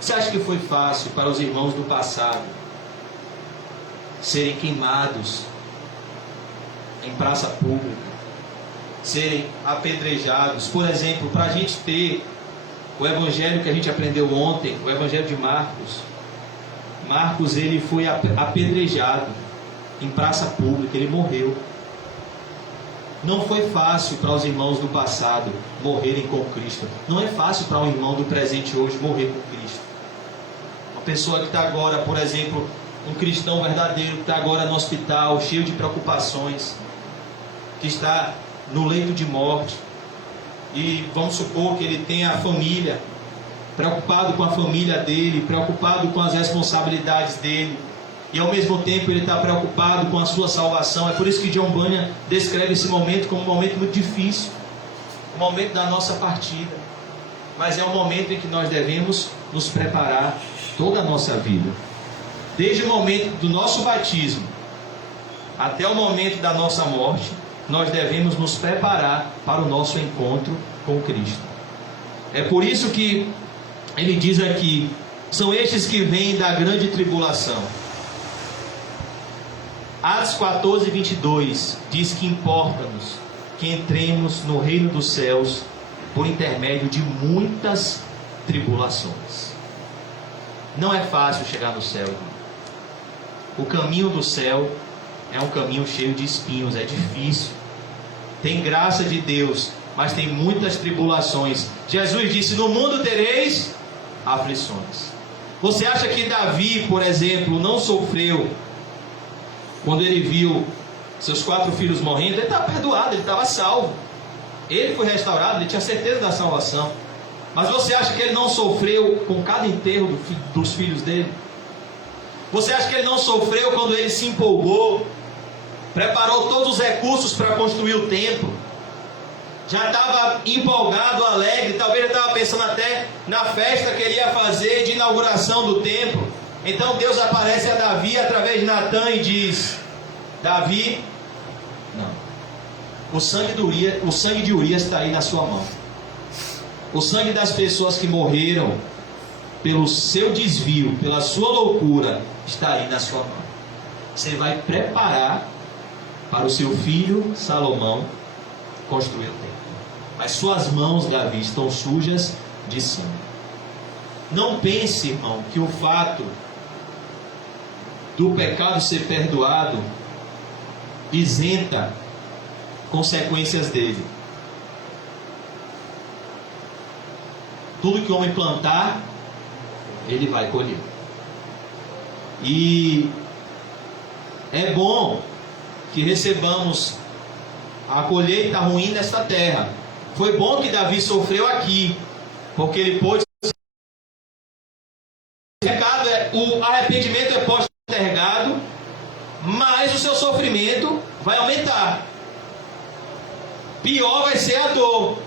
Você acha que foi fácil para os irmãos do passado serem queimados em praça pública, serem apedrejados? Por exemplo, para a gente ter o evangelho que a gente aprendeu ontem, o evangelho de Marcos. Marcos, ele foi apedrejado em praça pública, ele morreu. Não foi fácil para os irmãos do passado morrerem com Cristo. Não é fácil para um irmão do presente hoje morrer com Cristo. Uma pessoa que está agora, por exemplo, um cristão verdadeiro que está agora no hospital, cheio de preocupações, que está no leito de morte, e vamos supor que ele tenha a família, preocupado com a família dele, preocupado com as responsabilidades dele, e ao mesmo tempo ele está preocupado com a sua salvação. É por isso que John Bunyan descreve esse momento como um momento muito difícil, o momento da nossa partida, mas é um momento em que nós devemos nos preparar toda a nossa vida, desde o momento do nosso batismo até o momento da nossa morte. Nós devemos nos preparar para o nosso encontro com Cristo. É por isso que ele diz aqui: são estes que vêm da grande tribulação. Atos 14, 22 diz que importa-nos que entremos no reino dos céus por intermédio de muitas tribulações. Não é fácil chegar no céu, irmão. O caminho do céu é um caminho cheio de espinhos, é difícil. Tem graça de Deus, mas tem muitas tribulações. Jesus disse: no mundo tereis aflições. Você acha que Davi, por exemplo, não sofreu quando ele viu seus 4 filhos morrendo? Ele estava perdoado, ele estava salvo, ele foi restaurado, ele tinha certeza da salvação. Mas você acha que ele não sofreu com cada enterro dos filhos dele? Você acha que ele não sofreu quando ele se empolgou, preparou todos os recursos para construir o templo, já estava empolgado, alegre, talvez ele estava pensando até na festa que ele ia fazer de inauguração do templo? Então Deus aparece a Davi através de Natã e diz: Davi, não, o sangue de Urias está aí na sua mão. O sangue das pessoas que morreram pelo seu desvio, pela sua loucura, está aí na sua mão. Você vai preparar para o seu filho Salomão construir o templo. Mas suas mãos, Davi, estão sujas de sangue. Não pense, irmão, que o fato do pecado ser perdoado isenta consequências dele. Tudo que o homem plantar, ele vai colher. E é bom que recebamos a colheita ruim nesta terra. Foi bom que Davi sofreu aqui, porque ele pôde. O arrependimento é postergado, mas o seu sofrimento vai aumentar. Pior vai ser a dor.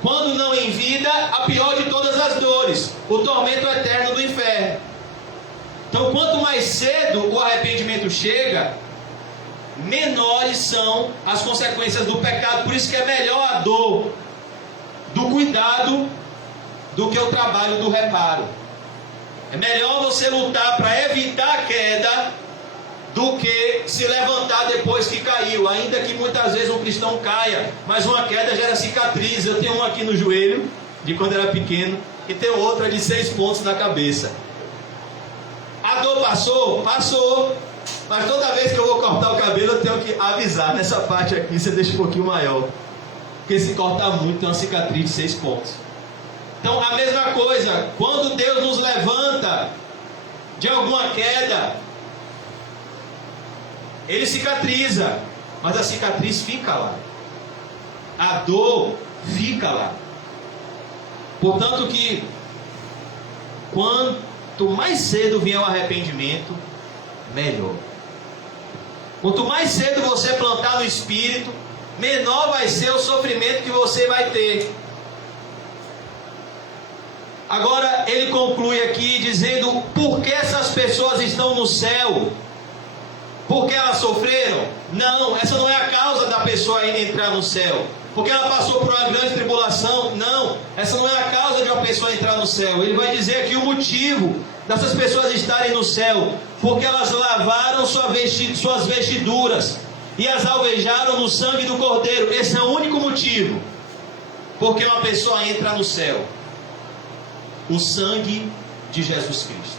Quando não em vida, a pior de todas as dores, o tormento eterno do inferno. Então, quanto mais cedo o arrependimento chega, menores são as consequências do pecado. Por isso que é melhor a dor do cuidado do que o trabalho do reparo. É melhor você lutar para evitar a queda do que se levantar depois que caiu. Ainda que muitas vezes um cristão caia, mas uma queda gera cicatriz. Eu tenho um aqui no joelho, de quando era pequeno, e tenho outra de 6 pontos na cabeça. A dor passou? Passou. Mas toda vez que eu vou cortar o cabelo, eu tenho que avisar: nessa parte aqui você deixa um pouquinho maior, porque se cortar muito tem uma cicatriz de 6 pontos. Então a mesma coisa, quando Deus nos levanta de alguma queda, Ele cicatriza, mas a cicatriz fica lá. A dor fica lá. Portanto que quanto mais cedo vier o arrependimento, melhor. Quanto mais cedo você plantar no Espírito, menor vai ser o sofrimento que você vai ter. Agora ele conclui aqui dizendo: por que essas pessoas estão no céu? Porque elas sofreram? Não, essa não é a causa da pessoa ainda entrar no céu. Porque ela passou por uma grande tribulação? Não, essa não é a causa de uma pessoa entrar no céu. Ele vai dizer aqui o motivo dessas pessoas estarem no céu: porque elas lavaram suas vestiduras e as alvejaram no sangue do Cordeiro. Esse é o único motivo porque uma pessoa entra no céu: o sangue de Jesus Cristo.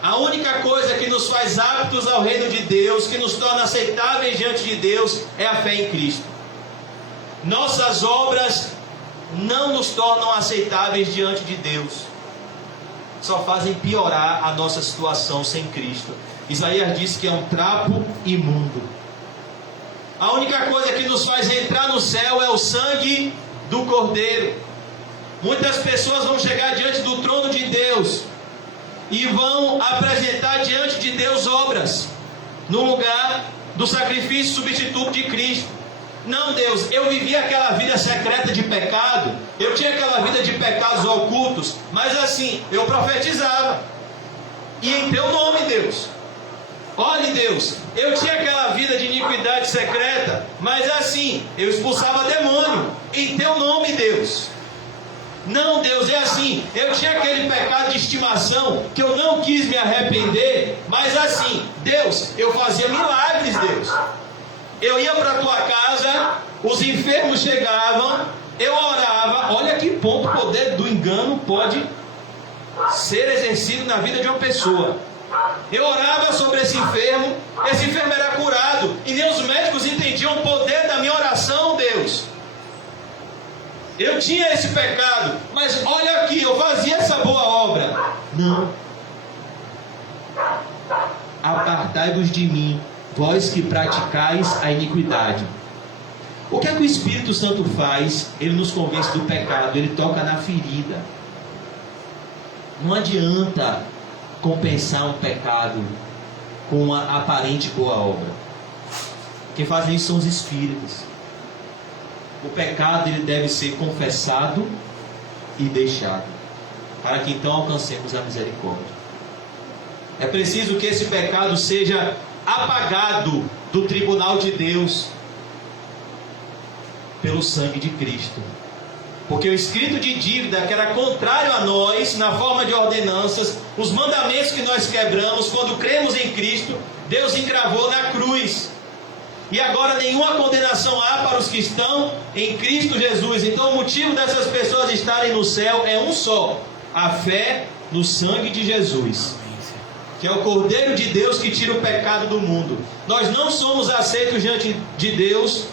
A única coisa que nos faz aptos ao reino de Deus, que nos torna aceitáveis diante de Deus, é a fé em Cristo. Nossas obras não nos tornam aceitáveis diante de Deus, só fazem piorar a nossa situação sem Cristo. Isaías disse que é um trapo imundo. A única coisa que nos faz entrar no céu é o sangue do Cordeiro. Muitas pessoas vão chegar diante do trono de Deus e vão apresentar diante de Deus obras no lugar do sacrifício substituto de Cristo. Não, Deus, eu vivi aquela vida secreta de pecado, eu tinha aquela vida de pecados ocultos, mas assim, eu profetizava, e em teu nome, Deus. Olhe, Deus, eu tinha aquela vida de iniquidade secreta, mas assim, eu expulsava demônio, em teu nome, Deus. Não, Deus, é assim, eu tinha aquele pecado de estimação que eu não quis me arrepender, mas assim, Deus, eu fazia milagres, Deus. Eu ia para a tua casa, os enfermos chegavam, eu orava. Olha que ponto o poder do engano pode ser exercido na vida de uma pessoa. Eu orava sobre esse enfermo era curado, e nem os médicos entendiam o poder da minha oração, Deus. Eu tinha esse pecado, mas olha aqui, eu fazia essa boa obra. Não. Apartai-vos de mim, vós que praticais a iniquidade. O que é que o Espírito Santo faz? Ele nos convence do pecado, ele toca na ferida. Não adianta compensar um pecado com uma aparente boa obra. Quem faz isso são os Espíritos. O pecado ele deve ser confessado e deixado, para que então alcancemos a misericórdia. É preciso que esse pecado seja apagado do tribunal de Deus pelo sangue de Cristo. Porque o escrito de dívida, que era contrário a nós, na forma de ordenanças, os mandamentos que nós quebramos, quando cremos em Cristo, Deus encravou na cruz. E agora nenhuma condenação há para os que estão em Cristo Jesus. Então o motivo dessas pessoas estarem no céu é um só: a fé no sangue de Jesus, que é o Cordeiro de Deus que tira o pecado do mundo. Nós não somos aceitos diante de Deus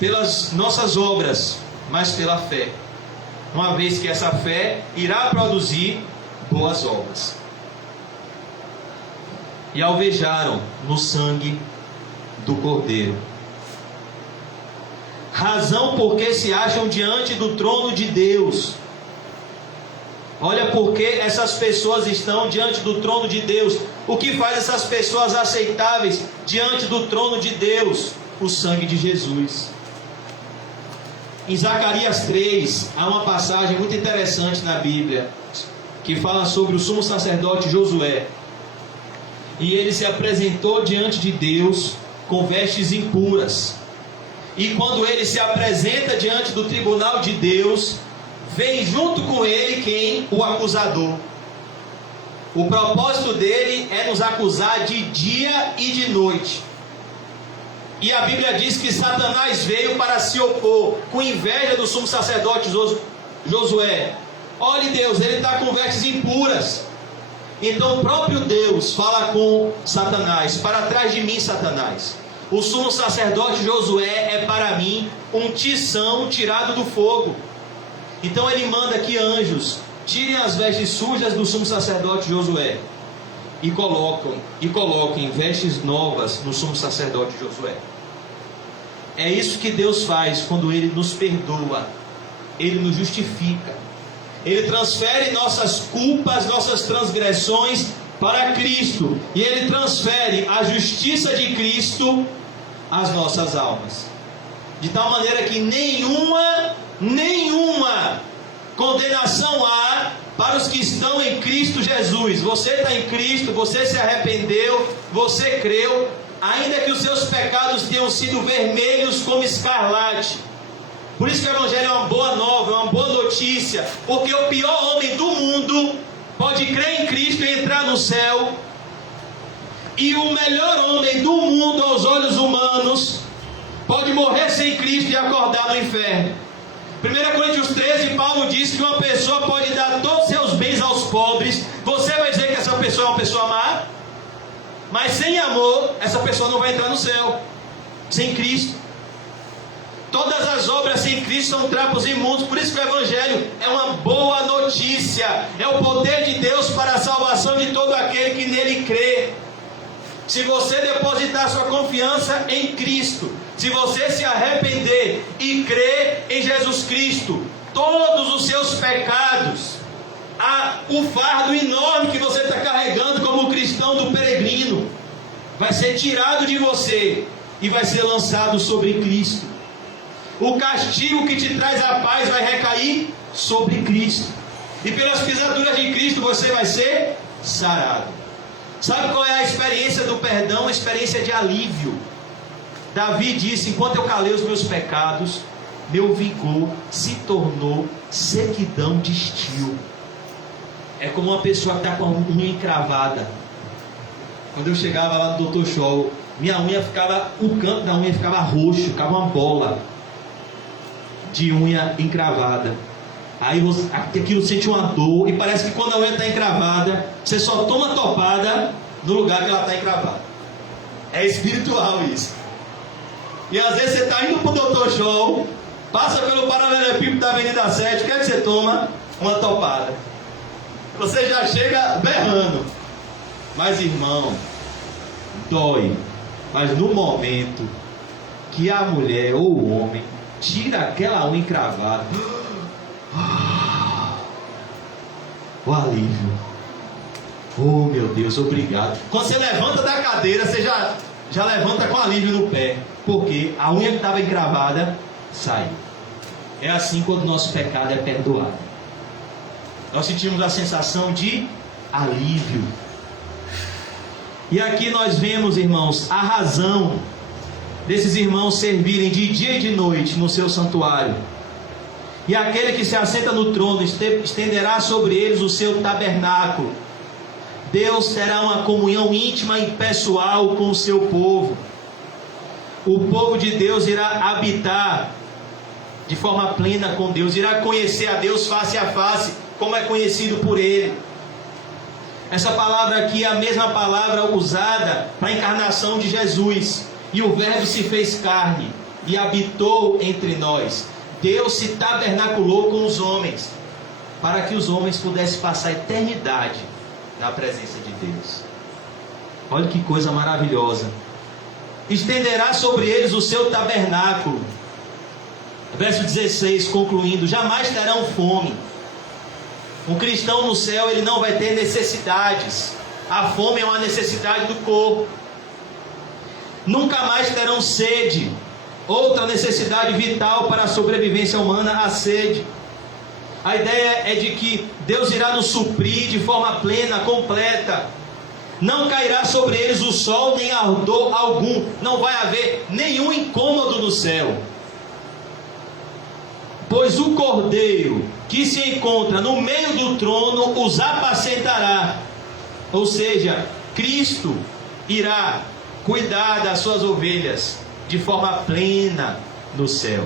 pelas nossas obras, mas pela fé, uma vez que essa fé irá produzir boas obras. E alvejaram no sangue do Cordeiro. Razão porque se acham diante do trono de Deus. Olha porque essas pessoas estão diante do trono de Deus. O que faz essas pessoas aceitáveis diante do trono de Deus? O sangue de Jesus. Em Zacarias 3, há uma passagem muito interessante na Bíblia, que fala sobre o sumo sacerdote Josué. E ele se apresentou diante de Deus com vestes impuras. E quando ele se apresenta diante do tribunal de Deus, vem junto com ele quem? O acusador. O propósito dele é nos acusar de dia e de noite. E a Bíblia diz que Satanás veio para se opor, com inveja do sumo sacerdote Josué. Olhe, Deus, ele está com vestes impuras. Então o próprio Deus fala com Satanás: para trás de mim, Satanás. O sumo sacerdote Josué é para mim um tição tirado do fogo. Então ele manda que anjos tirem as vestes sujas do sumo sacerdote Josué e coloquem vestes novas no sumo sacerdote Josué. É isso que Deus faz quando Ele nos perdoa. Ele nos justifica. Ele transfere nossas culpas, nossas transgressões para Cristo. E Ele transfere a justiça de Cristo às nossas almas. De tal maneira que nenhuma condenação há para os que estão em Cristo Jesus. Você está em Cristo, você se arrependeu, você creu, ainda que os seus pecados tenham sido vermelhos como escarlate. Por isso que o Evangelho é uma boa nova, é uma boa notícia, porque o pior homem do mundo pode crer em Cristo e entrar no céu, e o melhor homem do mundo aos olhos humanos pode morrer sem Cristo e acordar no inferno. 1 Coríntios 13, Paulo diz que uma pessoa pode dar todos os seus bens aos pobres. Você vai dizer que essa pessoa é uma pessoa má? Mas sem amor, essa pessoa não vai entrar no céu. Sem Cristo. Todas as obras sem Cristo são trapos imundos. Por isso que o Evangelho é uma boa notícia. É o poder de Deus para a salvação de todo aquele que nele crê. Se você depositar sua confiança em Cristo, se você se arrepender e crer em Jesus Cristo, todos os seus pecados, o fardo enorme que você está carregando como cristão do peregrino, vai ser tirado de você e vai ser lançado sobre Cristo. O castigo que te traz a paz vai recair sobre Cristo. E pelas pisaduras de Cristo você vai ser sarado. Sabe qual é a experiência do perdão? A experiência de alívio. Davi disse: enquanto eu calei os meus pecados, meu vigor se tornou sequidão de estio. É como uma pessoa que está com a unha encravada. Quando eu chegava lá no Dr. Scholl, minha unha ficava, o canto da unha ficava roxo, ficava uma bola de unha encravada. Aí aquilo sente uma dor, e parece que quando a unha está encravada, você só toma topada no lugar que ela está encravada. É espiritual isso. E às vezes você está indo para o Dr. Scholl, passa pelo paralelepípedo da Avenida 7, o que é que você toma? Uma topada. Você já chega berrando. Mas irmão, dói. Mas no momento que a mulher ou o homem tira aquela unha encravada, o alívio. Oh meu Deus, obrigado. Quando você levanta da cadeira, você já levanta com alívio no pé, porque a unha que estava encravada saiu. É assim quando o nosso pecado é perdoado. Nós sentimos a sensação de alívio. E aqui nós vemos, irmãos, a razão desses irmãos servirem de dia e de noite no seu santuário. E aquele que se assenta no trono estenderá sobre eles o seu tabernáculo. Deus terá uma comunhão íntima e pessoal com o seu povo. O povo de Deus irá habitar de forma plena com Deus, irá conhecer a Deus face a face, como é conhecido por Ele. Essa palavra aqui é a mesma palavra usada para a encarnação de Jesus. E o Verbo se fez carne e habitou entre nós. Deus se tabernaculou com os homens, para que os homens pudessem passar a eternidade na presença de Deus. Olha que coisa maravilhosa. Estenderá sobre eles o seu tabernáculo. Verso 16, concluindo: jamais terão fome. Um cristão no céu, ele não vai ter necessidades. A fome é uma necessidade do corpo. Nunca mais terão sede. Outra necessidade vital para a sobrevivência humana, a sede. A ideia é de que Deus irá nos suprir de forma plena, completa. Não cairá sobre eles o sol, nem ardor algum. Não vai haver nenhum incômodo no céu. Pois o Cordeiro que se encontra no meio do trono os apacentará. Ou seja, Cristo irá cuidar das suas ovelhas de forma plena no céu.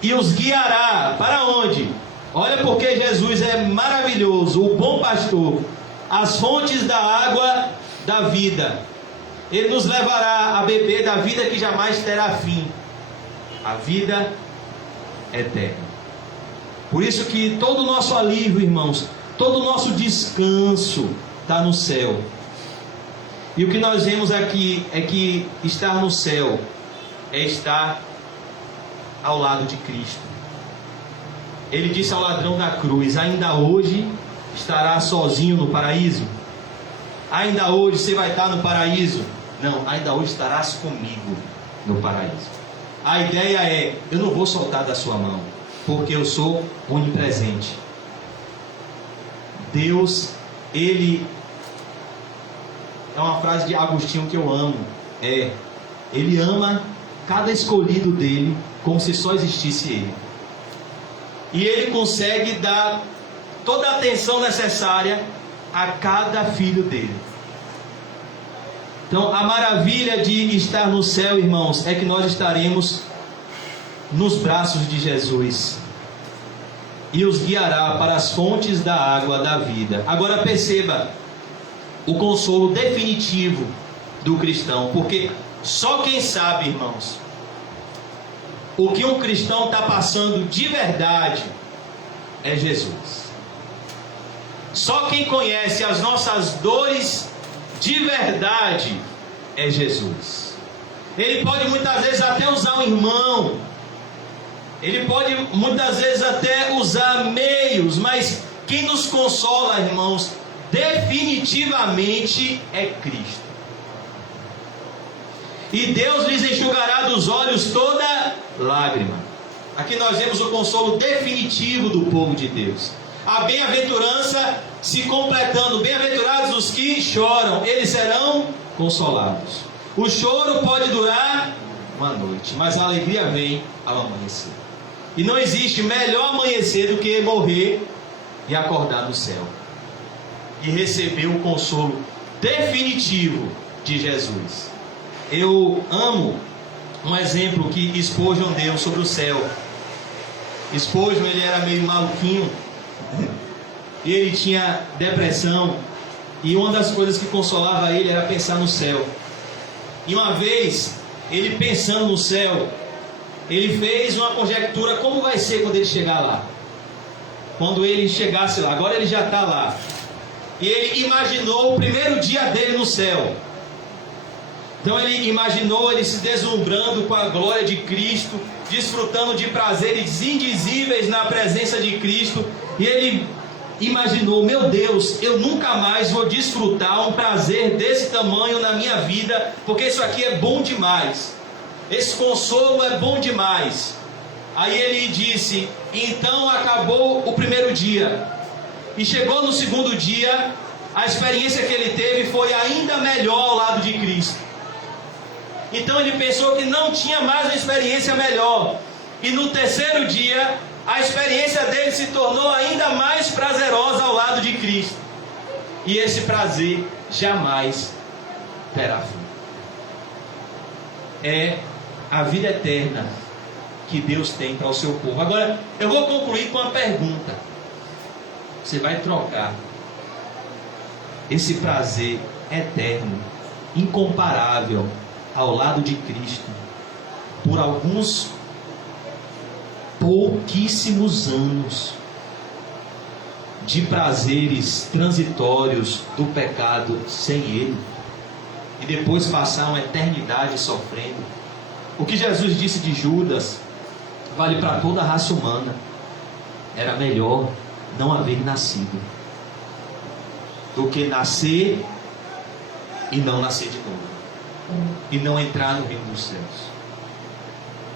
E os guiará para onde? Olha porque Jesus é maravilhoso, o bom pastor, as fontes da água da vida. Ele nos levará a beber da vida que jamais terá fim, a vida eterna. Por isso que todo o nosso alívio, irmãos, todo o nosso descanso está no céu. E o que nós vemos aqui é que estar no céu é estar ao lado de Cristo. Ele disse ao ladrão da cruz: ainda hoje estarás sozinho no paraíso? Ainda hoje você vai estar no paraíso? Não, ainda hoje estarás comigo no paraíso. A ideia é: eu não vou soltar da sua mão, porque eu sou onipresente. Deus, Ele... É uma frase de Agostinho que eu amo. Ele ama cada escolhido dele como se só existisse ele. E ele consegue dar toda a atenção necessária a cada filho dele. Então, a maravilha de estar no céu, irmãos, é que nós estaremos nos braços de Jesus e os guiará para as fontes da água da vida. Agora perceba o consolo definitivo do cristão, porque só quem sabe, irmãos, o que um cristão está passando de verdade é Jesus. Só quem conhece as nossas dores de verdade é Jesus. Ele pode muitas vezes até usar um irmão, ele pode muitas vezes até usar meios, mas quem nos consola, irmãos, definitivamente é Cristo. E Deus lhes enxugará dos olhos toda lágrima. Aqui nós vemos o consolo definitivo do povo de Deus. A bem-aventurança se completando. Bem-aventurados os que choram, eles serão consolados. O choro pode durar uma noite, mas a alegria vem ao amanhecer. E não existe melhor amanhecer do que morrer e acordar no céu e receber o consolo definitivo de Jesus. Eu amo um exemplo que Spurgeon deu sobre o céu. Spurgeon, ele era meio maluquinho e ele tinha depressão, e uma das coisas que consolava ele era pensar no céu. E uma vez, ele pensando no céu, ele fez uma conjectura: como vai ser quando ele chegar lá? Quando ele chegasse lá, agora ele já está lá. E ele imaginou o primeiro dia dele no céu. Então ele imaginou ele se deslumbrando com a glória de Cristo, desfrutando de prazeres indizíveis na presença de Cristo. E ele imaginou: meu Deus, eu nunca mais vou desfrutar um prazer desse tamanho na minha vida, porque isso aqui é bom demais, esse consolo é bom demais. Aí ele disse: então acabou o primeiro dia, e chegou no segundo dia, a experiência que ele teve foi ainda melhor ao lado de Cristo. Então ele pensou que não tinha mais uma experiência melhor, e no terceiro dia a experiência dele se tornou ainda mais prazerosa ao lado de Cristo, e esse prazer jamais terá fim. É a vida eterna que Deus tem para o seu povo. Agora eu vou concluir com uma pergunta: você vai trocar esse prazer eterno, incomparável, ao lado de Cristo, por alguns pouquíssimos anos de prazeres transitórios do pecado sem Ele, e depois passar uma eternidade sofrendo? O que Jesus disse de Judas vale para toda a raça humana: era melhor não haver nascido do que nascer e não nascer de novo, e não entrar no reino dos céus.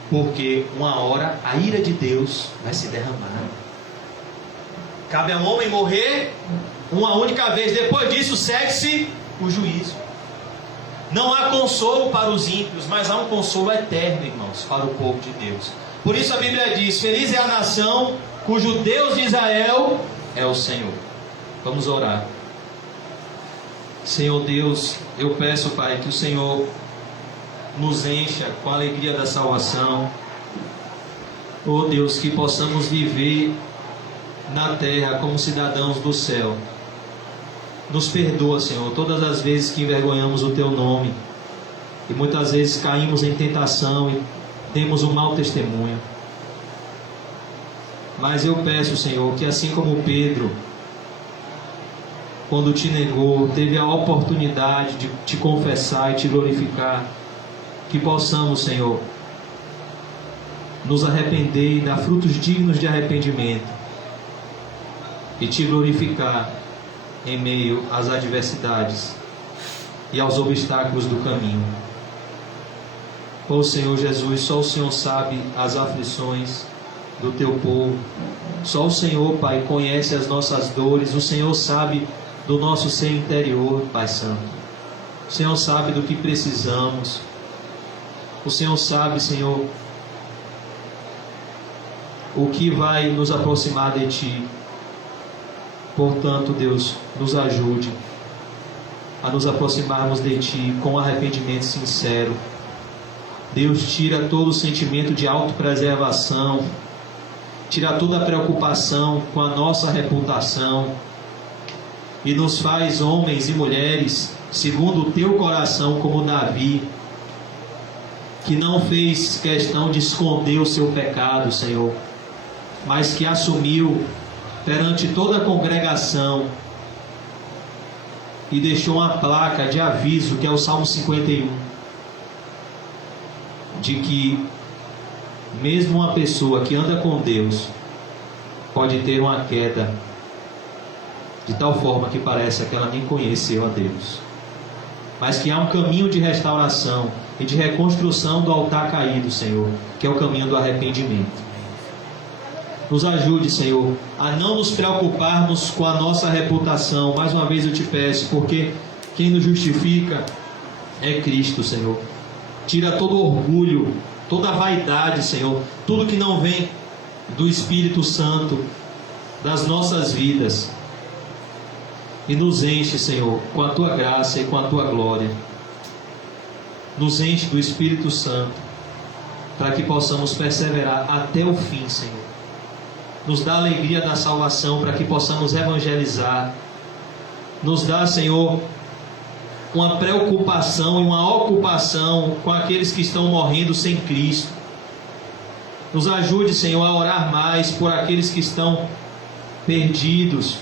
Porque uma hora a ira de Deus vai se derramar. Cabe ao homem morrer uma única vez, depois disso segue-se o juízo. Não há consolo para os ímpios, mas há um consolo eterno, irmãos, para o povo de Deus. Por isso a Bíblia diz: feliz é a nação cujo Deus de Israel é o Senhor. Vamos orar. Senhor Deus, eu peço, Pai, que o Senhor nos encha com a alegria da salvação. Oh Deus, que possamos viver na terra como cidadãos do céu. Nos perdoa, Senhor, todas as vezes que envergonhamos o Teu nome, e muitas vezes caímos em tentação e temos um mau testemunho. Mas eu peço, Senhor, que assim como Pedro quando te negou, teve a oportunidade de te confessar e te glorificar. Que possamos, Senhor, nos arrepender e dar frutos dignos de arrependimento e te glorificar em meio às adversidades e aos obstáculos do caminho. Ó Senhor Jesus, só o Senhor sabe as aflições do teu povo. Só o Senhor, Pai, conhece as nossas dores. O Senhor sabe do nosso ser interior, Pai Santo. O Senhor sabe do que precisamos. O Senhor sabe, Senhor, o que vai nos aproximar de Ti. Portanto, Deus, nos ajude a nos aproximarmos de Ti com arrependimento sincero. Deus, tira todo o sentimento de autopreservação, tira toda a preocupação com a nossa reputação e nos faz homens e mulheres segundo o Teu coração, como Davi, que não fez questão de esconder o seu pecado, Senhor, mas que assumiu perante toda a congregação e deixou uma placa de aviso, que é o Salmo 51, de que mesmo uma pessoa que anda com Deus pode ter uma queda de tal forma que parece que ela nem conheceu a Deus, mas que há um caminho de restauração e de reconstrução do altar caído, Senhor, que é o caminho do arrependimento. Nos ajude, Senhor, a não nos preocuparmos com a nossa reputação. Mais uma vez eu te peço, porque quem nos justifica é Cristo, Senhor. Tira todo o orgulho, toda a vaidade, Senhor, tudo que não vem do Espírito Santo das nossas vidas, e nos enche, Senhor, com a Tua graça e com a Tua glória. Nos enche do Espírito Santo, para que possamos perseverar até o fim, Senhor. Nos dá a alegria da salvação, para que possamos evangelizar. Nos dá, Senhor, uma preocupação e uma ocupação com aqueles que estão morrendo sem Cristo. Nos ajude, Senhor, a orar mais por aqueles que estão perdidos,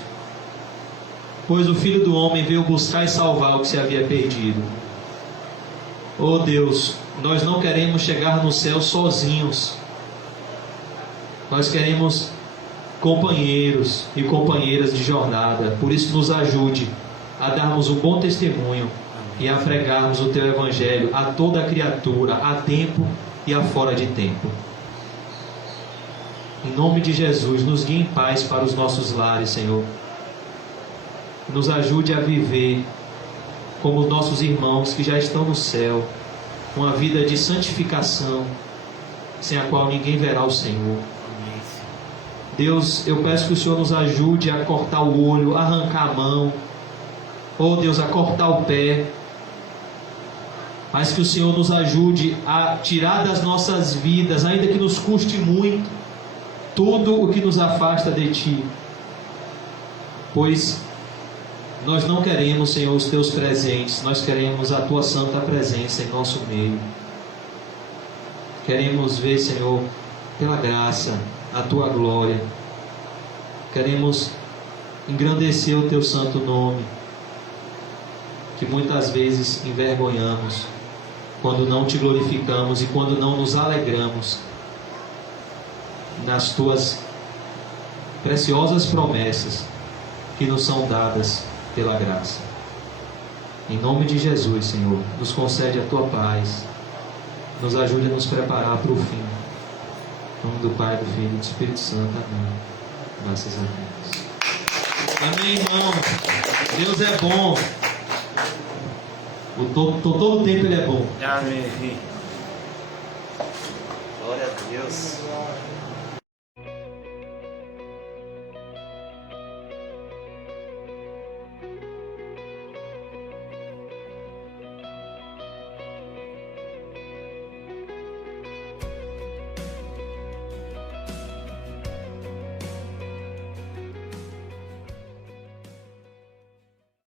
pois o Filho do Homem veio buscar e salvar o que se havia perdido. Oh Deus, nós não queremos chegar no céu sozinhos. Nós queremos companheiros e companheiras de jornada. Por isso nos ajude a darmos um bom testemunho e a pregarmos o Teu Evangelho a toda criatura, a tempo e a fora de tempo. Em nome de Jesus, nos guie em paz para os nossos lares, Senhor. Nos ajude a viver como os nossos irmãos que já estão no céu, uma vida de santificação, sem a qual ninguém verá o Senhor. Deus, eu peço que o Senhor nos ajude a cortar o olho, a arrancar a mão, oh Deus, a cortar o pé, mas que o Senhor nos ajude a tirar das nossas vidas, ainda que nos custe muito, tudo o que nos afasta de Ti, pois nós não queremos, Senhor, os Teus presentes, nós queremos a Tua santa presença em nosso meio. Queremos ver, Senhor, pela graça, a Tua glória. Queremos engrandecer o Teu santo nome, que muitas vezes envergonhamos quando não Te glorificamos e quando não nos alegramos nas Tuas preciosas promessas que nos são dadas pela graça. Em nome de Jesus, Senhor, nos concede a Tua paz, nos ajude a nos preparar para o fim. Em nome do Pai, do Filho e do Espírito Santo. Amém. Graças a Deus. Amém, irmão. Deus é bom. Todo o tempo Ele é bom. Amém. Glória a Deus.